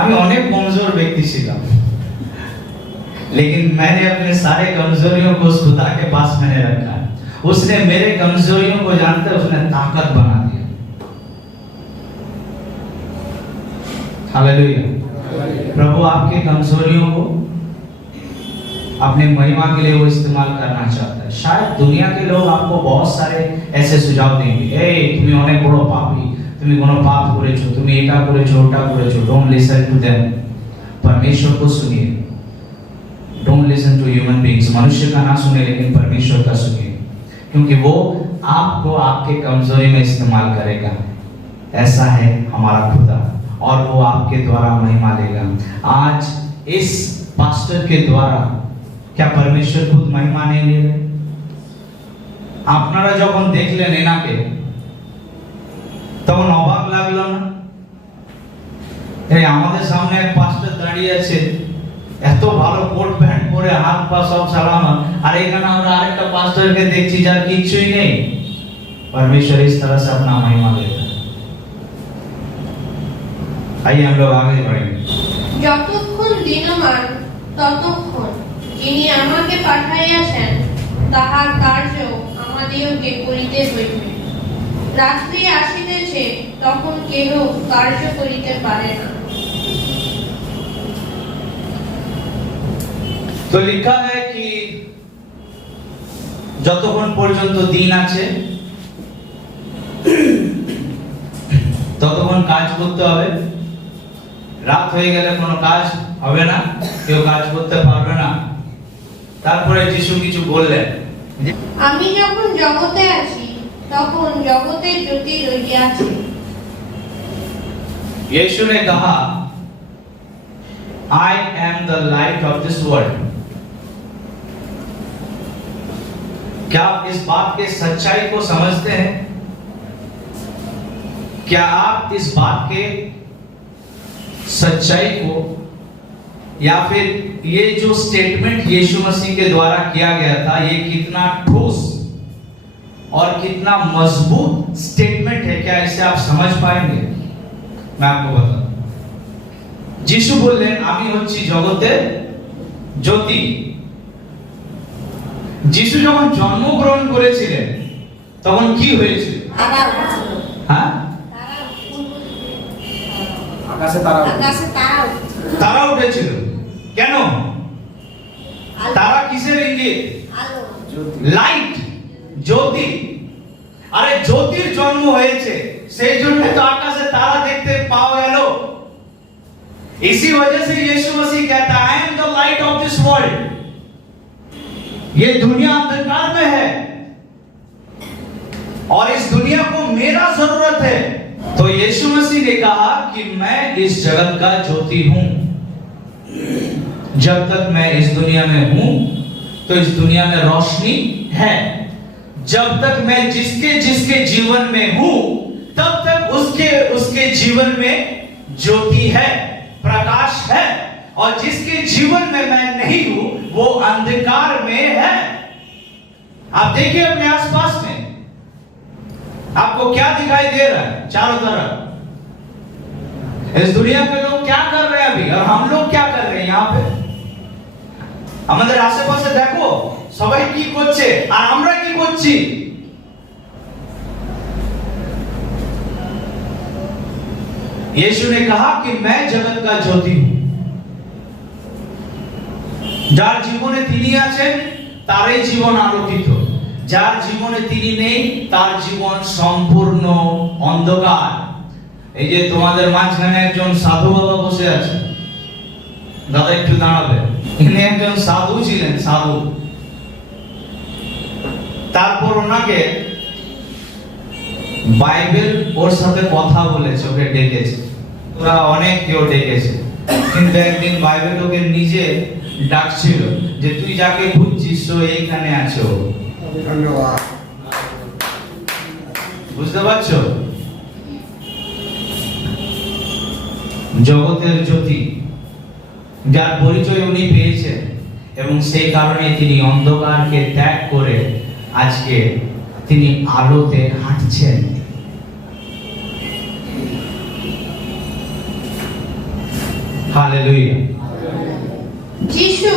আমি অনেক কমজোর ব্যক্তি ছিলাম, लेकिन मैंने अपने सारे कमजोरियों को उस खुदा के पास मैंने रखा। उसने मेरे कमजोरियों को जानते उसने ताकत बना दिया। हालेलुया। प्रभु आपके कमजोरियों को अपने महिमा के लिए वो इस्तेमाल करना चाहता है। शायद दुनिया के लोग आपको बहुत सारे ऐसे सुझाव देंगे, ए তুমি অনেক বড় পাপী, তুমি কোনো পাপ করেছো, তুমি এটা করেছো, ওটা করেছো। Don't listen to them. परमेश्वर को सुनिए। Don't listen to human beings. मनुष्य का ना सुने, लेकिन परमेश्वर का सुनिए, क्योंकि वो आपको आपके कमजोरी में इस्तेमाल करेगा। ऐसा है हमारा खुदा, और वो आपके द्वारा महिमा लेगा। आज इस पास्टर के द्वारा क्या परमेश्वर खुद महिमा नहीं ले रहे? আপনারা যখন দেখলেন এনাকে তখন অবাক লাগলো না? এই আমাদের সামনে এক পাস্টার দাঁড়িয়ে আছে, এত ভালো কোট প্যান্ট পরে, হাত পা সব সালামা, আর এখানে আমরা আরেকটা পাস্টারকে দেখছি যার কিছুই নেই। परमेश्वर इस तरह से अपना महिमा लेता है। आइए हम लोग आगे बढ़ेंगे। যতক্ষণ দিনমান ততক্ষণ যিনি আমাকে পাঠাইয়াছেন তাহার কার্য আমাদিগকে করিতে হইবে। রাত্রি আসিতেছে, তখন কেহ কার্য করিতে পারে না। तो लिखा है कि যতক্ষণ পর্যন্ত দিন আছে ততক্ষণ কাজ করতে হবে। রাত হয়ে গেলে কোনো কাজ হবে না, কেউ কাজ করতে পারবে না। তারপরে যিশু কিছু বললেন, আমি যখন জগতে আছি তখন জগতের জ্যোতি রহিয়াছে। यीशु ने कहा, I am the light of this world। क्या आप इस बात के सच्चाई को समझते हैं? क्या आप इस बात के सच्चाई को, या फिर ये जो स्टेटमेंट यीशु मसीह के द्वारा किया गया था, ये कितना ठोस और कितना मजबूत स्टेटमेंट है, क्या इसे आप समझ पाएंगे? मैं आपको बताऊं। যিশু বললেন, আমি হচ্ছি জগতের জ্যোতি। যিশু যখন জন্মগ্রহণ করেছিলেন তখন কি হয়েছিল? হ্যাঁ, আকাশে তারা উঠেছিল। কেন? তারা কিসের ইঙ্গিত? লাইট, জ্যোতি। আরে জ্যোতির জন্ম হয়েছে, সেই জন্য তো আকাশে তারা দেখতে পাওয়া গেল। इसी वजह से यीशु मसीह कहता है, I am the light of this world. ये दुनिया अंधकार में है और इस दुनिया को मेरा जरूरत है। तो यीशु मसीह ने कहा कि मैं इस जगत का ज्योति हूं। जब तक मैं इस दुनिया में हूं तो इस दुनिया में रोशनी है। जब तक मैं जिसके जिसके जीवन में हूं तब तक उसके उसके जीवन में ज्योति है, प्रकाश है, और जिसके जीवन में मैं नहीं हूं वो अंधकार में है। आप देखिए अपने आसपास में आपको क्या दिखाई दे रहा है चारों तरफ। इस दुनिया के लोग क्या कर रहे हैं अभी, और हम लोग क्या कर रहे हैं यहाँ पे। আমাদের আশেপাশে দেখো সবাই কি করছে আর আমরা কি করছি। यीशु ने कहा कि मैं जगत का ज्योति हूं। যার জীবনে তিনি আছেন তারই জীবন আলোকিত, যার জীবনে তিনি নেই তার জীবন সম্পূর্ণ অন্ধকার। এই যে তোমাদের মাঝখানে একজন সাধু বাবা বসে আছে, দাদা একটু দাঁড়াবে। ইনি একজন সাধু ছিলেন, সাধু। তারপর ওনাকে বাইবেল ওর সাথে কথা বলেছে, ওকে ডেকেছে। ওরা অনেক কেউ ডেকেছে, কিন্তু একদিন বাইবেল ওকে নিজে ডাকছিল যে তুই যাকে খুঁজছিস ও এইখানে আছো। ধন্যবাদ। বুঝতে পারছো? জগতের জ্যোতি, যার পরিচয় উনি পেয়েছেন, এবং সেই কারণে তিনি অন্ধকারকে ত্যাগ করে আজকে তিনি আলোতে হাঁটছেন। হালেলুয়া। যিশু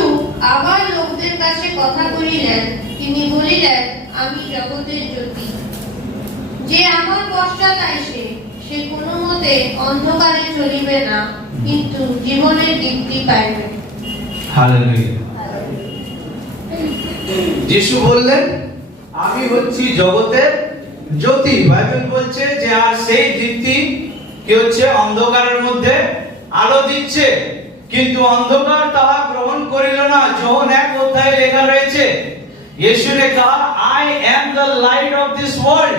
আবার লোকদের কাছে কথা কহিলেন, তিনি বলিলেন, আমি জগতের জ্যোতি। যে আমার পশ্চাৎ আইসে সে কোনো মতে অন্ধকারে চলিবে না, কিন্তু জীবনের দীপ্তি পাইবে। হালেলুয়া। যিশু বললেন আমি হচ্ছি জগতের জ্যোতি। বাইবেল বলছে যে আর সেই দীপ্তি কি হচ্ছে, অন্ধকারের মধ্যে আলো দিচ্ছে, কিন্তু অন্ধকার তাহা গ্রহণ করিল না। যোহন 1 অধ্যায়ে লেখা রয়েছে, यीशु ने कहा I am the light of this world.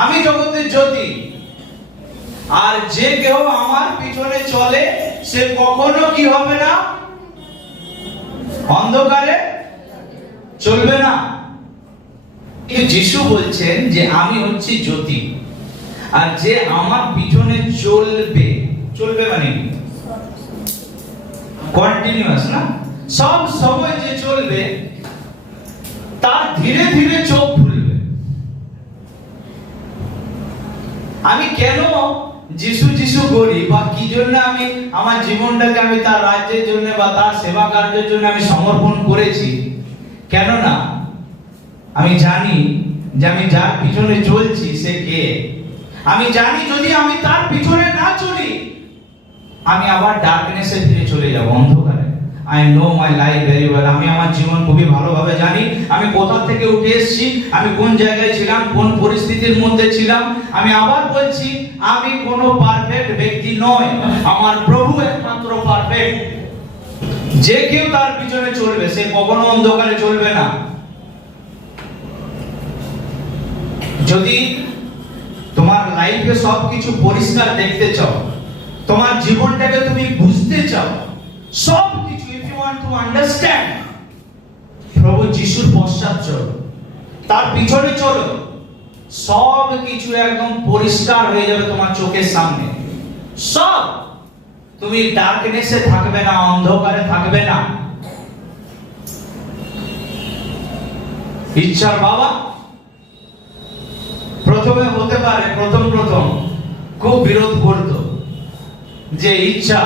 আমি জগতের জ্যোতি, আর যে কেউ আমার পিছনে চলে সে কখনো কি হবে না, অন্ধকারে চলবে না। যিশু বলছেন যে আমি হচ্ছি জ্যোতি, আর যে আমার পিছনে চলবে, চলবে মানে কন্টিনিউয়াস না, সব সময় যে চলবে তার ধীরে ধীরে চোখ খুলবে। আমি কেন যিশু যিশু করি বা কি জন্য আমি আমার জীবনটাকে আমি তার রাজ্যের জন্য বা তার সেবা কার্যের জন্য আমি সমর্পণ করেছি, কেন না আমি জানি যে আমি যার পিছনে চলছি সে কে। আমি জানি যদি আমি তার পিছনে না চলি আমি আবার ডার্কনেসে ফিরে চলে যাব, অন্ধকারে। I know my life very well. আমি আমার জীবন খুবই ভালোভাবে জানি, আমি কোথা থেকে উঠে এসেছি, আমি কোন জায়গায় ছিলাম, কোন পরিস্থিতির মধ্যে ছিলাম। আমি আবার বলছি আমি কোনো পারফেক্ট ব্যক্তি নয়, আমার প্রভু একমাত্র পারফেক্ট। যে কেউ তার পিছনে চলবে সে কখনো অন্ধকারে চলবে না। যদি তোমার লাইফে সবকিছু পরিষ্কার দেখতে চাও, তোমার জীবনটাকে তুমি বুঝতে চাও, সবকিছু if you want to understand, প্রভু যিশুর পশ্চাৎ চলো, তার পিছনে চলো, সব কিছু একদম পরিষ্কার হয়ে যাবে তোমার চোখের সামনে। সব, তুমি ডার্কনেসে থাকবে না, অন্ধকারে থাকবে না। ইচ্ছার বাবা প্রথমে হতে পারে প্রথম খুব বিরোধ করত যে ইচ্ছা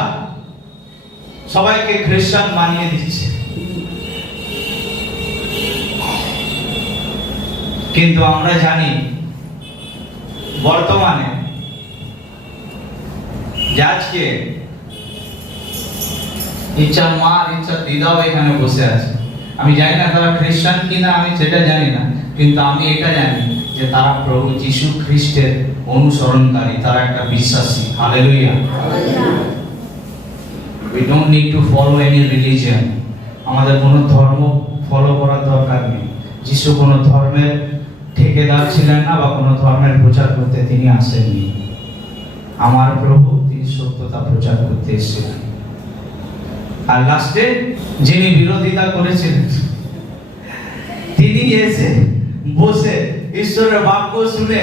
সবাইকে খ্রিস্টান বানিয়ে দিচ্ছে, কিন্তু আমরা জানি বর্তমানে যে আজকে ইচ্ছার মা আর ইচ্ছার দিদাও এখানে বসে আছে। আমি জানি না তারা খ্রিস্টান কিনা, আমি সেটা জানি না, কিন্তু আমি এটা জানি যে তারা প্রভু যিশু খ্রিস্টের অনুসরণকারী, তারা একটা বিশ্বাসী। Hallelujah. We don't need to follow any religion. আমাদের কোনো ধর্ম ফলো করার দরকার নেই। যিশু কোনো ধর্মের ঠিকাদার ছিলেন না বা কোনো ধর্মের প্রচার করতে তিনি আসেননি। আমার প্রভু তিনি সত্যতা প্রচার করতে এসেছিলেন। আর লাস্টে যিনি বিরোধিতা করেছিলেন তিনি এসে বসে ঈশ্বরের বাক্য শুনে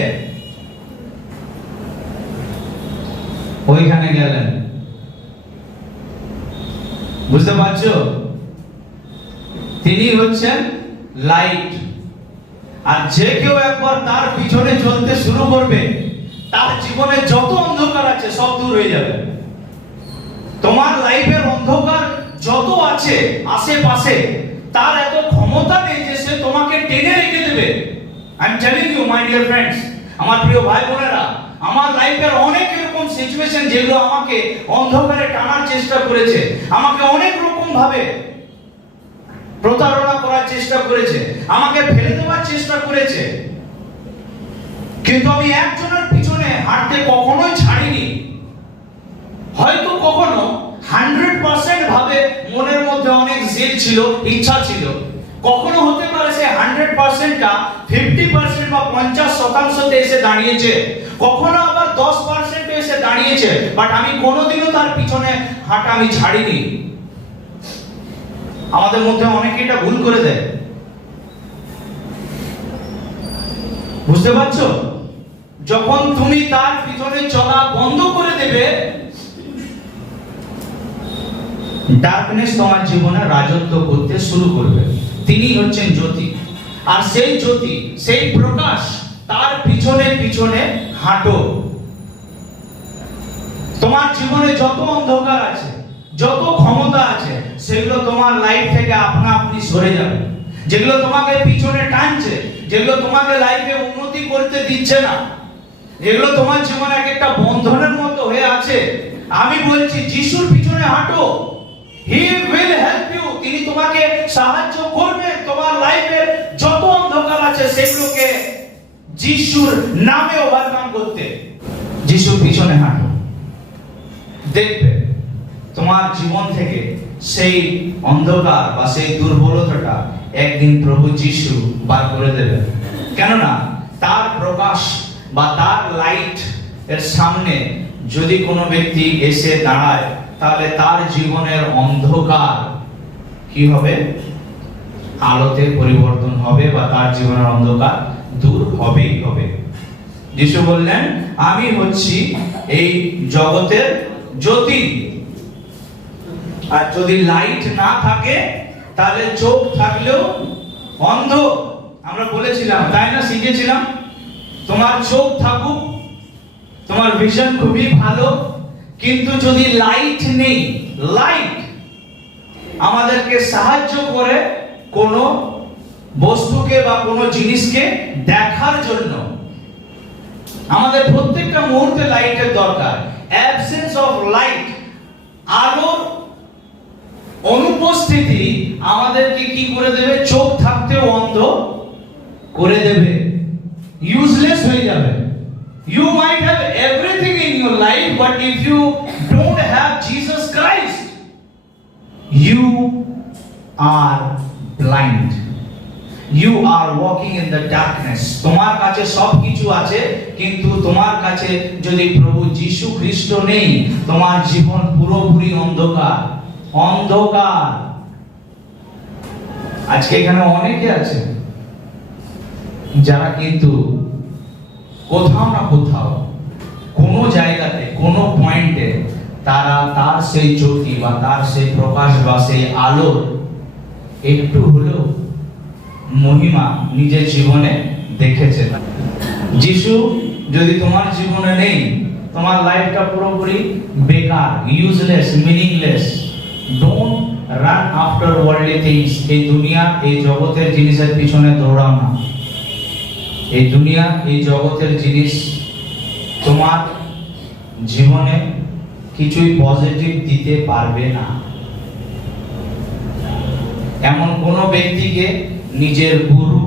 ওইখানে গেলেন। বুঝতে পারছো? তিনি হচ্ছেন লাইট। আর যে কেউ একবার তার পিছনে চলতে শুরু করবে, তার জীবনে যত অন্ধকার আছে সব দূর হয়ে যাবে। তোমার লাইফের অন্ধকার যত আছে আশেপাশে, তার এত ক্ষমতা নেই যে সে তোমাকে টেনে রেখে দেবে। I am telling you my dear friends, আমার প্রিয় ভাই বোনেরা, আমার লাইফের অনেক এরকম সিচুয়েশন যেগুলো আমাকে অন্ধকারে টানার চেষ্টা করেছে, আমাকে অনেক রকম ভাবে প্রতারণা করার চেষ্টা করেছে, আমাকে ফেলে দেওয়ার চেষ্টা করেছে, কিন্তু আমি একজনের পিছনে হাঁটতে কখনোই ছাড়িনি। হয়তো কখনো 100% ভাবে মনের মধ্যে অনেক জেদ ছিল, ইচ্ছা ছিল। কখনো হতে পারে সে 100%টা 50% বা 50% এসে দাঁড়িয়েছে, কখনো আবার 10% এসে দাঁড়িয়েছে, বাট আমি কোনোদিনও তার পিছনে হাঁটা আমি ছাড়িনি। আমাদের মধ্যে অনেকে এটা ভুল করে দেয়। বুঝতে পারছো? যখন তুমি তার পিছনে চলা বন্ধ করে দেবে, ডার্কনেস তোমার জীবনে রাজত্ব করতে শুরু করবে। তিনি হচ্ছেন জ্যোতি, আর সেই জ্যোতি, সেই প্রকাশ, তার পিছনে পিছনে হাঁটো। তোমার জীবনে যত অন্ধকার আছে, যত ক্ষমতা আছে, সেগুলো তোমার লাইফ থেকে আপনা আপনি সরে যাবে। যেগুলো তোমাকে পিছনে টানছে, যেগুলো তোমাকে লাইফে উন্নতি করতে দিচ্ছে না, যেগুলো তোমার জীবনে একটা বন্ধনের মতো হয়ে আছে, আমি বলছি যিশুর পিছনে হাঁটো। He will help you. তিনি তোমাকে সাহায্য করবেন তোমার লাইফের যত অন্ধকার আছে সেগুলোকে যিশুর নামে ওভারকাম করতে। যিশুর পিছনে হাঁটো, দেখবে তোমার জীবন থেকে সেই অন্ধকার বা সেই দুর্বলতাটা একদিন প্রভু যিশু বার করে দেবেন। কেননা তার প্রকাশ বা তার লাইট এর সামনে যদি কোনো ব্যক্তি এসে দাঁড়ায়, তাহলে তার জীবনের অন্ধকার কি হবে? আলোতে পরিবর্তন হবে, বা তার জীবনের অন্ধকার দূর হবেই হবে। যিশু বললেন, আমি হচ্ছি এই জগতের জ্যোতি। আর যদি লাইট না থাকে, তাহলে চোখ থাকলেও অন্ধ। আমরা বলেছিলাম, তাই না? শিখেছিলাম, তোমার চোখ থাকুক, তোমার ভিশন খুবই ভালো, কিন্তু যদি লাইট নেই, লাইট আমাদেরকে সাহায্য করে কোনো বস্তুকে বা কোনো জিনিসকে দেখার জন্য। আমাদের প্রত্যেকটা মুহূর্তে লাইটের দরকার। অ্যাবসেন্স অফ লাইট, আলোর অনুপস্থিতি আমাদেরকে কি করে দেবে? চোখ থাকতেও অন্ধ করে দেবে, ইউজলেস হয়ে যাবে। You might have everything in your life, but if you don't have Jesus Christ, you are blind. You are walking in the darkness. তোমার কাছে সবকিছু আছে, কিন্তু তোমার কাছে যদি প্রভু যিশু খ্রিস্ট নেই, তোমার জীবন পুরোপুরি অন্ধকার। অন্ধকার। আজকে এখানে অনেকে আছে যারা কিন্তু কোথাও না কোথাও, কোনো জায়গাতে, কোনো পয়েন্টে তারা তার সেই জ্যোতি বা তার সেই প্রকাশ বা সেই আলোর একটু হলেও মহিমা নিজের জীবনে দেখেছে। যিশু যদি তোমার জীবনে নেই, তোমার লাইফটা পুরোপুরি বেকার, useless, meaningless. Don't run after worldly things. এই দুনিয়া, এই জগতের জিনিসের পিছনে দৌড়াও না। এই দুনিয়া, এই জগতের জিনিস তোমার জীবনে কিছুই পজিটিভ দিতে পারবে না। এমন কোন ব্যক্তিকে নিজের গুরু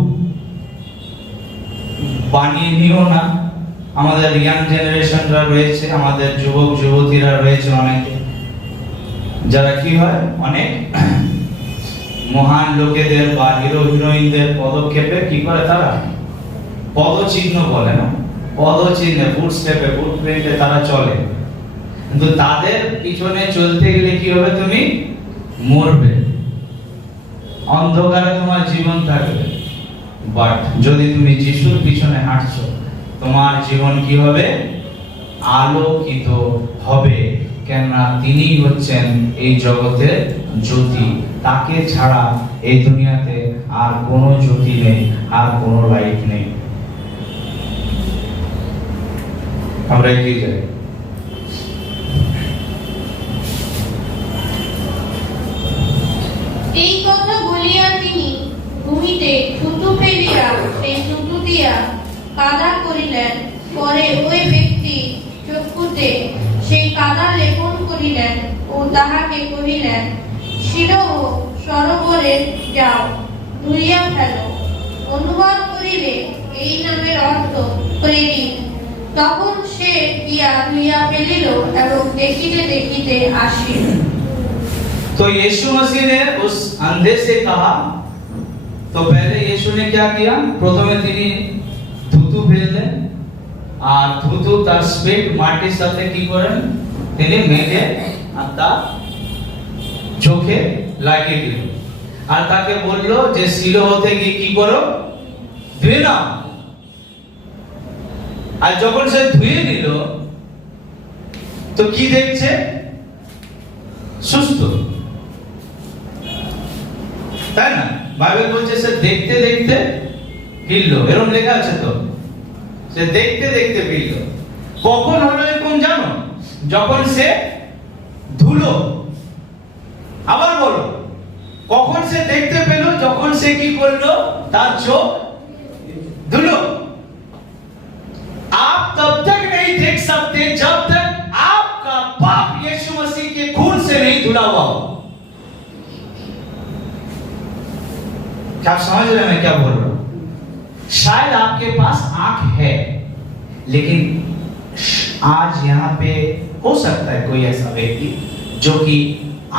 বানিয়ে নিও না। আমাদের ইয়াং জেনারেশনরা রয়েছে, আমাদের যুবক যুবতীরা রয়েছে অনেকে, যারা কি হয়, অনেক মহান লোকেদের বা হিরো হিরোইনদের পদক্ষেপে কি করে, তারা পদচিহ্ন বলে না, পদচিহ্নে, ফুট স্টেপে, ফুট প্রিন্টে তারা চলে। কিন্তু তাদের পিছনে চলতে গেলে কি হবে? তুমি মরবে, অন্ধকারে তোমার জীবন থাকবে। বাট যদি তুমি যিশুর পিছনে হাঁটছো, তোমার জীবন কি হবে? আলোকিত হবে, কেননা তিনি হচ্ছেন এই জগতের জ্যোতি। তাকে ছাড়া এই দুনিয়াতে আর কোনো জ্যোতি নেই, আর কোনো লাইট নেই। আমরা এগিয়ে যাই। এই কথা বলিয়া তিনি ভূমিতে থুতু ফেলিয়া সেই থুতু দিয়া কাদা করিলেন। পরে ওই ব্যক্তি চক্ষুতে সেই কাদা লেপন করিলেন ও তাহাকে কহিলেন, শিলোহ সরোবরে যাও, ধুইয়া ফেলো। অনুবাদ করিলে এই নামের অর্থ প্রেরিত। তখন সে গিয়া ধুইয়া ফেলিল এবং দেখিতে দেখিতে আসিল। तो यीशु मसीह ने उस अंधे से कहा, तो पहले यीशु ने क्या किया? प्रथमे তিনি থুতু ফেললেন, আর থুতু তার স্পেট মাটির সাথে কি করেন? তিনি মেখে আর তার চোখে লাগিয়ে দিলেন, আর তাকে বলল যে সিলোহ থেকে কি করো? ধুয়ে নাও। আর যখন সে ধুয়ে নিল, তো কি দেখছে? সুস্থ, তাই না? বাইবেল বলছে সে দেখতে দেখতে ফিরল, এরকম লেখা আছে তো, সে দেখতে দেখতে ফিরল। কখন হলো এরকম জানো? যখন সে ধুলো। আবার বলো, কখন সে দেখতে পেল? যখন সে কি করলো? তার চোখ ধুলো। आप तब तक नहीं देख सकते जब तक आपका पाप यीशु मसीह के खून से नहीं धुला हुआ हो। क्या आप समझ रहे हैं मैं क्या बोल रहा हूं? शायद आपके पास आंख है, लेकिन आज यहां पे हो सकता है कोई ऐसा व्यक्ति जो कि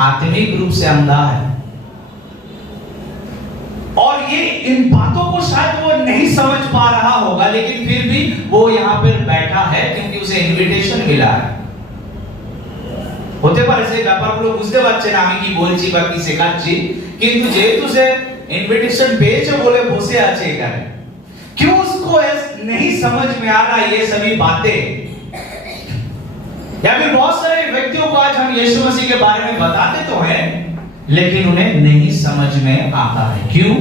आत्मिक रूप से अंधा है, और ये इन बातों को शायद वो नहीं समझ पा रहा होगा, लेकिन फिर भी वो यहाँ पर बैठा है क्योंकि उसे इनविटेशन मिला है। হতে পারে সেই ব্যাপারগুলো বুঝতে পারছে না আমি কি বলছি বা কি শেখাচ্ছি, কিন্তু যেহেতু সে इनविटेशन पेजे बोले बसे आचे एखाने, क्यों उसको नहीं समझ में आ रहा ये सभी बातें? या फिर बहुत सारे व्यक्तियों को आज हम यीशु मसीह के बारे में बताते तो हैं, लेकिन उन्हें नहीं समझ में आता है। क्यों?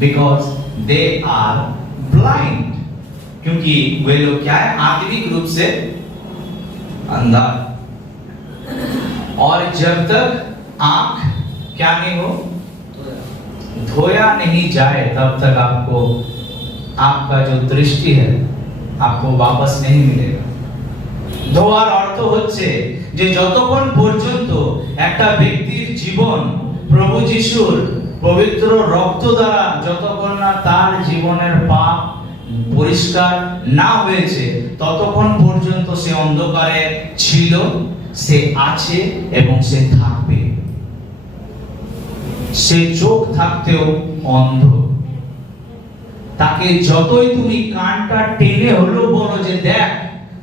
बिकॉज दे आर ब्लाइंड, क्योंकि वे लोग क्या है? आत्मिक रूप से अंधा। और जब तक आंख क्या नहीं हो, धोया नहीं जाए, तब तक आपको आपका जो दृष्टि है आपको वापस नहीं मिलेगा। ধোয়ার অর্থ হচ্ছে যে যতক্ষণ পর্যন্ত একটা ব্যক্তির জীবন প্রভু যিশুর পবিত্র রক্ত দ্বারা যতক্ষণ না তার জীবনের পাপ পরিষ্কার না হয়েছে, ততক্ষণ পর্যন্ত সে অন্ধকারে ছিল, সে আছে এবং সে থাকবে। সে চোখ থাকতেও অন্ধ। তাকে যতই তুমি কানটা টেনে হলো বলো যে দেখ,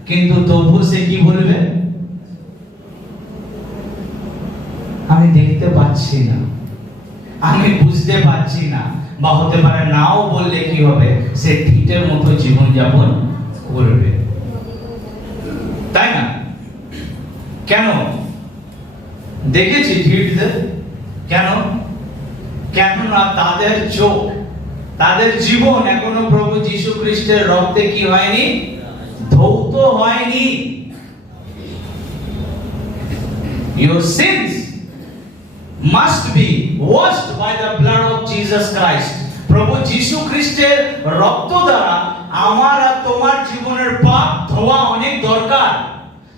কিন্তু তবু সে কি বলবে? আমি দেখতে পাচ্ছি না, আমি বুঝতে পারছি না। বা হতে পারে নাও বললে কি হবে? সে ঠিটের মতো জীবন যাপন করবে, তাই না? কেন দেখেছি ঠিটদের? কেন? কেননা তাদের চোখ, তাদের জীবন এখনো প্রভু যীশু খ্রিস্টের রক্তে কি হয়নি? ধৌত হয়নি। Your sins must be washed by the blood of Jesus Christ. প্রভু যীশু খ্রিস্টের রক্ত দ্বারা আমার আর তোমার জীবনের পাপ ধোয়া অনেক দরকার,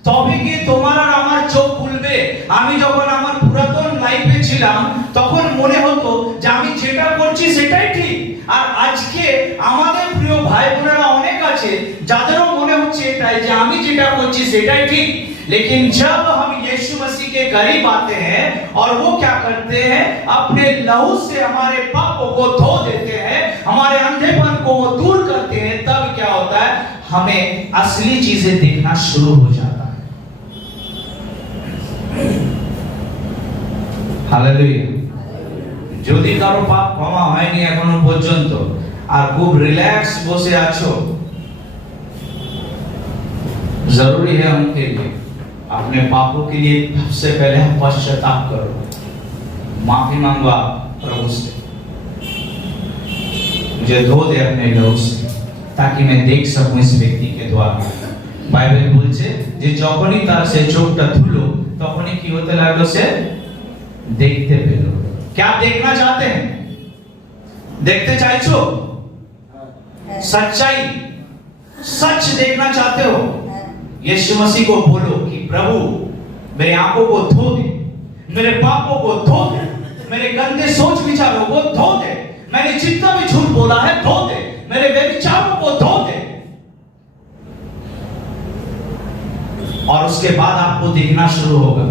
তবে কি তোমার আর আমার চোখ খুলবে। আমি যখন আমার পুরাতন লাইফে ছিলাম তখন মনে হতো যে আমি যেটা করছি সেটাই ঠিক, আর আজকে আমাদের প্রিয় ভাই বোনেরা অনেক আছে যাদেরও মনে হচ্ছে এটাই যে আমি যেটা করছি সেটাই ঠিক। लेकिन जब हम यीशु मसीह के करीब आते हैं और वो क्या करते हैं? अपने लहू से हमारे पापों को धो देते हैं, हमारे अंधेपन को वो दूर करते हैं, तब क्या होता है? हमें असली चीजें देखना शुरू हो जाता है। हालेलुया। যদি কারো পাপ ক্ষমা হয়নি এখনো পর্যন্ত আর খুব রিল্যাক্স বসে আছো, जरूरी है उनके लिए अपने पापों के लिए सबसे पहले पश्चाताप करो, माफी मांगो आप प्रभु से, मुझे धो दे अपने लहू से, ताकि मैं देख सकूं इस व्यक्ति के द्वारा। বাইবেল বলছে যে যখনই তার সে চোখটা ধুলো তখনই কি হতে লাগলো, সে দেখতে পেল। क्या देखना चाहते हैं? देखते चाहছো? सच्चाई, सच देखना चाहते हो? यीशु मसीह को बोलो कि प्रभु मेरे आंखों को धो दे, मेरे पापों को धो दे, मेरे गंदे सोच विचारों को धो दे, मैंने जितना भी झूठ बोला है धो दे, मेरे व्यभिचारों को धो दे। और उसके बाद आपको दिखना शुरू होगा।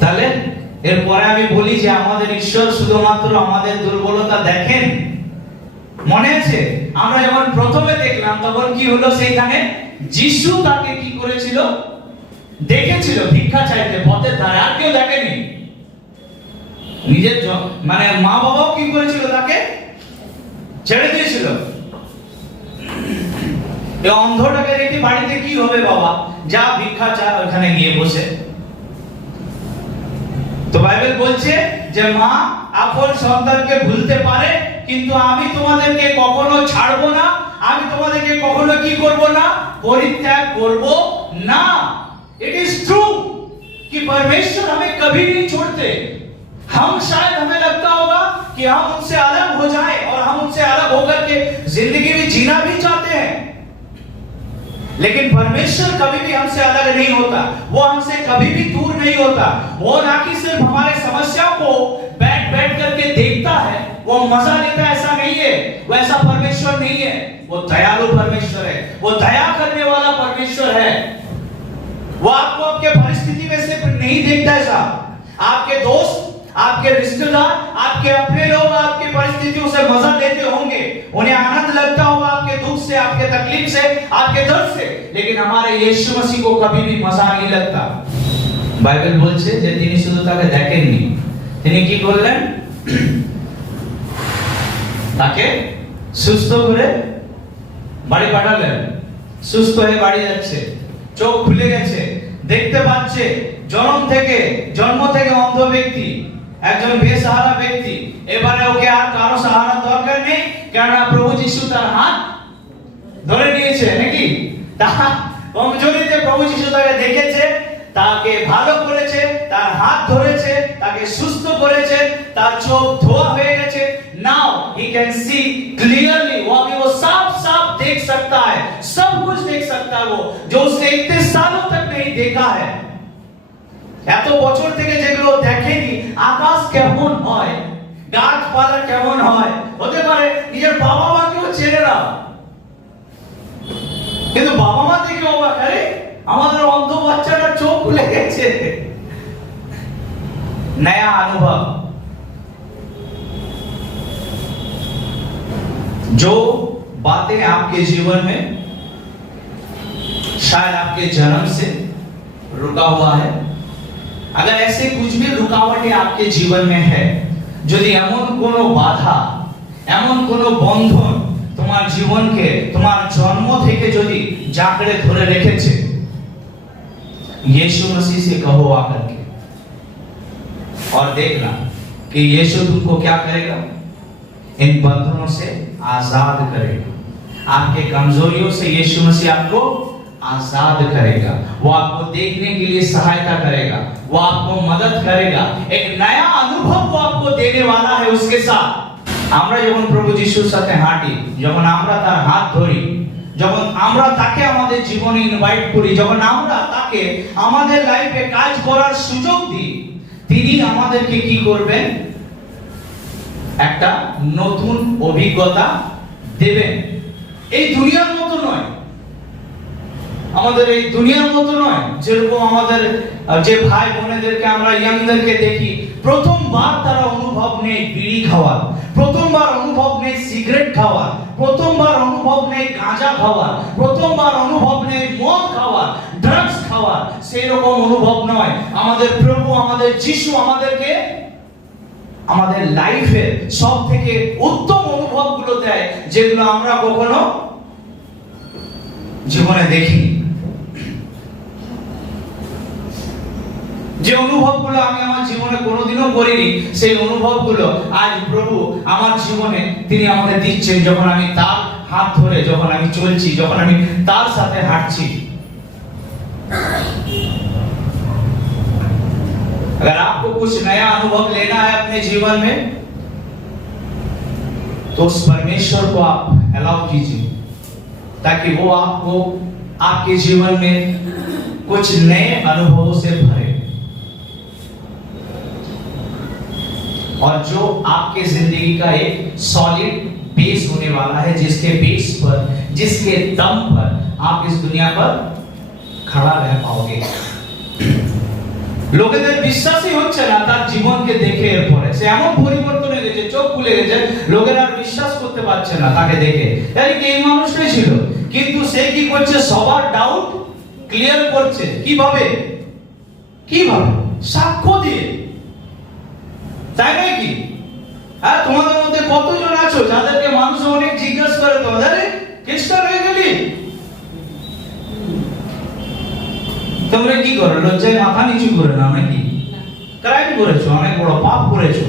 তাহলে এরপরে আমি বলি যে আমাদের ঈশ্বর শুধুমাত্র আমাদের দুর্বলতা দেখেন। মনে আছে আমরা যখন প্রথমে দেখলাম তখন কি হলো, সেইখানে যিশু তাকে কি করেছিল, দেখেছিল ভিক্ষা চাইতে পথের ধারে, আর কেউ দেখেনি। নিজের মানে মা বাবাও কি করেছিল, তাকে ছেড়ে দিয়েছিল। এই অন্ধটাকে রেখে বাড়িতে কি হবে বাবা, যা ভিক্ষা চা ওখানে গিয়ে বসে। তো বাইবেল বলছে যে মা আপন সন্তানকে ভুলতে পারে, কিন্তু আমি তোমাদেরকে কখনো ছাড়বো না, আমি তোমাদেরকে কখনো কি করব না, পরিত্যাগ করব না। इट इज ट्रू कि परमेश्वर हमें कभी नहीं छोड़ते। हम शायद हमें लगता होगा कि हम उनसे अलग हो जाएं और हम उनसे अलग होकर के जिंदगी में जीना भी चाहते हैं, लेकिन परमेश्वर कभी भी हमसे अलग नहीं होता, वो हमसे कभी भी दूर नहीं होता। वो ना कि सिर्फ हमारे समस्याओं को बैठ बैठ करके देखता है, वो मजा लेता है, ऐसा नहीं है। वो ऐसा परमेश्वर नहीं है, वो दयालु परमेश्वर है, वो दया करने वाला परमेश्वर है। वो आपको आपके परिस्थिति में सिर्फ नहीं देखता है साहब, आपके दोस्त, आपके रिश्तेदार, आपके अपने लोग आपकी परिस्थितियों से मजा लेते होंगे, उन्हें आनंद लगता होगा आपके दुख से, आपके तकलीफ से, आपके दर्द से, लेकिन हमारे यीशु मसीह को कभी भी मजा नहीं लगता। বাইবেল বলছে যে তিনি শুধু তাকে দেখেননি, তিনি কি করলেন, তাকে সুস্থ করে বাড়ি পাঠালেন। সুস্থ হয়ে বাড়ি যাচ্ছে, চোখ খুলে গেছে, দেখতে পাচ্ছে। জন্ম থেকে অন্ধ ব্যক্তি, একজন বেসাহারা ব্যক্তি, এবারে ওকে আর কারো সাহায্য দরকার নেই, কেননা প্রভু যিশু তার হাত ধরে নিয়েছে, নাকি তার কমজোরিতে প্রভু যিশু তাকে দেখেছে, তাকে ভালো করেছে, তার হাত ধরেছে, তাকে সুস্থ করেছে, তার চোখ ধোয়া হয়ে গেছে। Now he can see clearly, वो अभी वो साफ साफ देख सकता है, सब कुछ देख सकता है, वो जो उसने इतने सालों तक नहीं देखा है। এত বছর থেকে যেগুলো দেখেনি, আকাশ কেমন হয়, গাছপালা কেমন হয়, হতে পারে নিজের বাবা মাকেও চেনে না, কিন্তু বাবা মা দেখে অবাক, আরে আমাদের অন্ধ বাচ্চাটা চোখ খুলে গেছে। নয়া अनुभव, जो बातें आपके जीवन में शायद आपके जन्म से रुका हुआ है, अगर ऐसे कुछ भी रुकावटें आपके जीवन में है, যদি এমন কোনো বাধা, এমন কোনো বন্ধন তোমার জীবনকে তোমার জন্ম থেকে যদি জাকড়ে ধরে রেখেছে, यीशु मसीह से कहो आकर के, और देखना कि यीशु तुमको क्या करेगा, इन बंधनों से आजाद करेगा। आपके कमजोरियों से यीशु मसीह आपको आजाद करेगा, वो आपको देखने के लिए सहायता करेगा, वो आपको मदद करेगा, एक नया अनुभव वो आपको देने वाला है उसके साथ। আমরা যখন প্রভু যিশুর সাথে হাঁটি, যখন আমরা তার হাত ধরি, যখন আমরা তাকে আমাদের জীবনে ইনভাইট করি, যখন আমরা তাকে আমাদের লাইফে কাজ করার সুযোগ দিই, তিনি আমাদেরকে কি করবেন, একটা নতুন অভিজ্ঞতা দেবেন। এই দুনিয়ার মতো নয়, আমাদের এই দুনিয়ার মতো নয়। যেরকম আমাদের যে ভাই বোনেদেরকে আমরা ইয়াংদেরকে দেখি, প্রথমবার তারা অনুভব নেই বিড়ি খাওয়ার, প্রথমবার অনুভব নেই সিগারেট খাওয়ার, প্রথমবার অনুভব নেই গাঁজা খাওয়ার, প্রথমবার অনুভব নেই মদ খাওয়ার, ড্রাগস খাওয়ার। সেই রকম অনুভব নয়। আমাদের প্রভু, আমাদের যিশু আমাদেরকে আমাদের লাইফের সব থেকে উত্তম অনুভবগুলো দেয়, যেগুলো আমরা কখনো জীবনে দেখিনি। যে অনুভবগুলো আমি আমার জীবনে কোনোদিনও করিনি, সেই অনুভবগুলো আজ প্রভু আমার জীবনে তিনি আমাকে দিচ্ছেন, যখন আমি তার হাত ধরে যখন আমি চলছি, যখন আমি তার সাথে হাঁটছি। अगर आपको कुछ नया अनुभव लेना है अपने जीवन में, तो उस परमेश्वर को आप अलाउ कीजिए, ताकि वो आपको आपके जीवन में कुछ नए अनुभवों से भरे, और जो आपके जिंदगी का एक सॉलिड बेस होने वाला है, जिसके बेस पर, जिसके दम पर आप इस दुनिया पर खड़ा रह पाओगे। লোকেদের বিশ্বাসই হচ্ছে না তার জীবনকে দেখে। এরপরে সে এমন পরিবর্তন হয়ে গেছে, চোখ খুলে গেছে, লোকেরা আর বিশ্বাস করতে পারছে না তাকে দেখে। তাই কি এই মানুষটাই ছিল, কিন্তু সে কি করছে, সবার ডাউট ক্লিয়ার করছে। কিভাবে? কিভাবে? সাক্ষ্য দিয়ে। তাই নয় কি? হ্যাঁ, তোমাদের মধ্যে কতজন আছো যাদেরকে মানুষ অনেক জিজ্ঞাসা করে, তোমাদের খ্রিস্টান হয়ে গেলি? তোমরা কি করো? লজ্জায় মাথা নিচু করে নাও নাকি? ক্রাইম করেছো, অনেক বড় পাপ করেছো।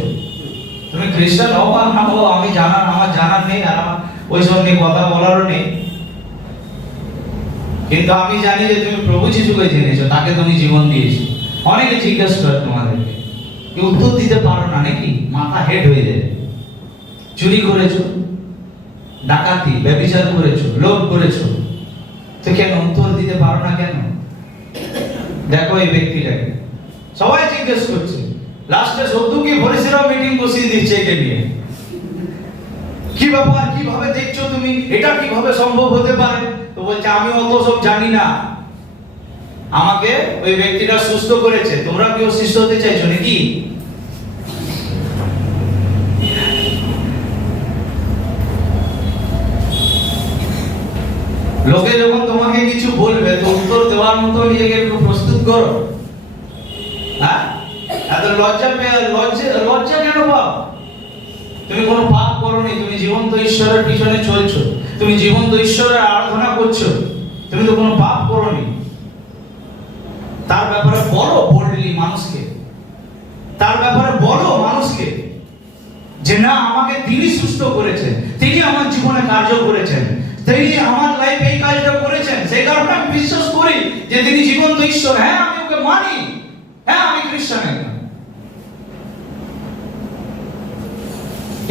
তুমি খ্রিস্টান হও আর না হও আমি আমার জানার নেই, আর আমার ওইসব নিয়ে কথা বলারও নেই। কিন্তু আমি জানি যে তুমি প্রভু যিশুকে জেনেছো, তাকে তুমি জীবন দিয়েছো। অনেকে জিজ্ঞাসা করে তোমাদেরকে, কি উত্তর দিতে পারো না নাকি? মাথা হেড হয়ে যায়। চুরি করেছো, ডাকাতি, ব্যভিচার করেছো, লোভ করেছো, তো কেন উত্তর দিতে পারো না কেন? দেখো এই ব্যক্তিটাকে সবাই জিজ্ঞেস করছে, লাস্টে সদ্দুকি ফরিসিরাও মিটিং বসিয়ে দিচ্ছে একে নিয়ে। কি ব্যাপার, কিভাবে দেখছো তুমি, এটা কিভাবে সম্ভব হতে পারে? তো বলছে আমি অত সব জানি না, আমাকে ওই ব্যক্তিটা সুস্থ করেছে। তোমরা কি সুস্থ হতে চাইছো নাকি? লোকে যখন তোমাকে কিছু বলবে, তো উত্তর দেওয়ার মতো নিজেকে একটু প্রস্তুত করো। হ্যাঁ, এত লজ্জা কেন পাও? তুমি কোনো পাপ করোনি, তুমি জীবন্ত ঈশ্বরের পিছনে চলছো, তুমি জীবন্ত ঈশ্বরের আরাধনা করছো, তুমি তো কোনো পাপ করোনি। তার ব্যাপারে বলো বোল্ডলি মানুষকে, তার ব্যাপারে বলো মানুষকে যে না, আমাকে তিনি সুস্থ করেছেন, তিনি আমার জীবনে কার্য করেছেন, তিনি আমার লাইফে এই কাজটা করেছেন। সেই কারণে আমি বিশ্বাস করি যে তিনি জীবন্ত ঈশ্বর। হ্যাঁ, আমি ওকে মানি, হ্যাঁ আমি খ্রিস্টান একজন।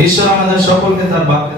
ঈশ্বর আমাদের সকলকে তার বাক্যে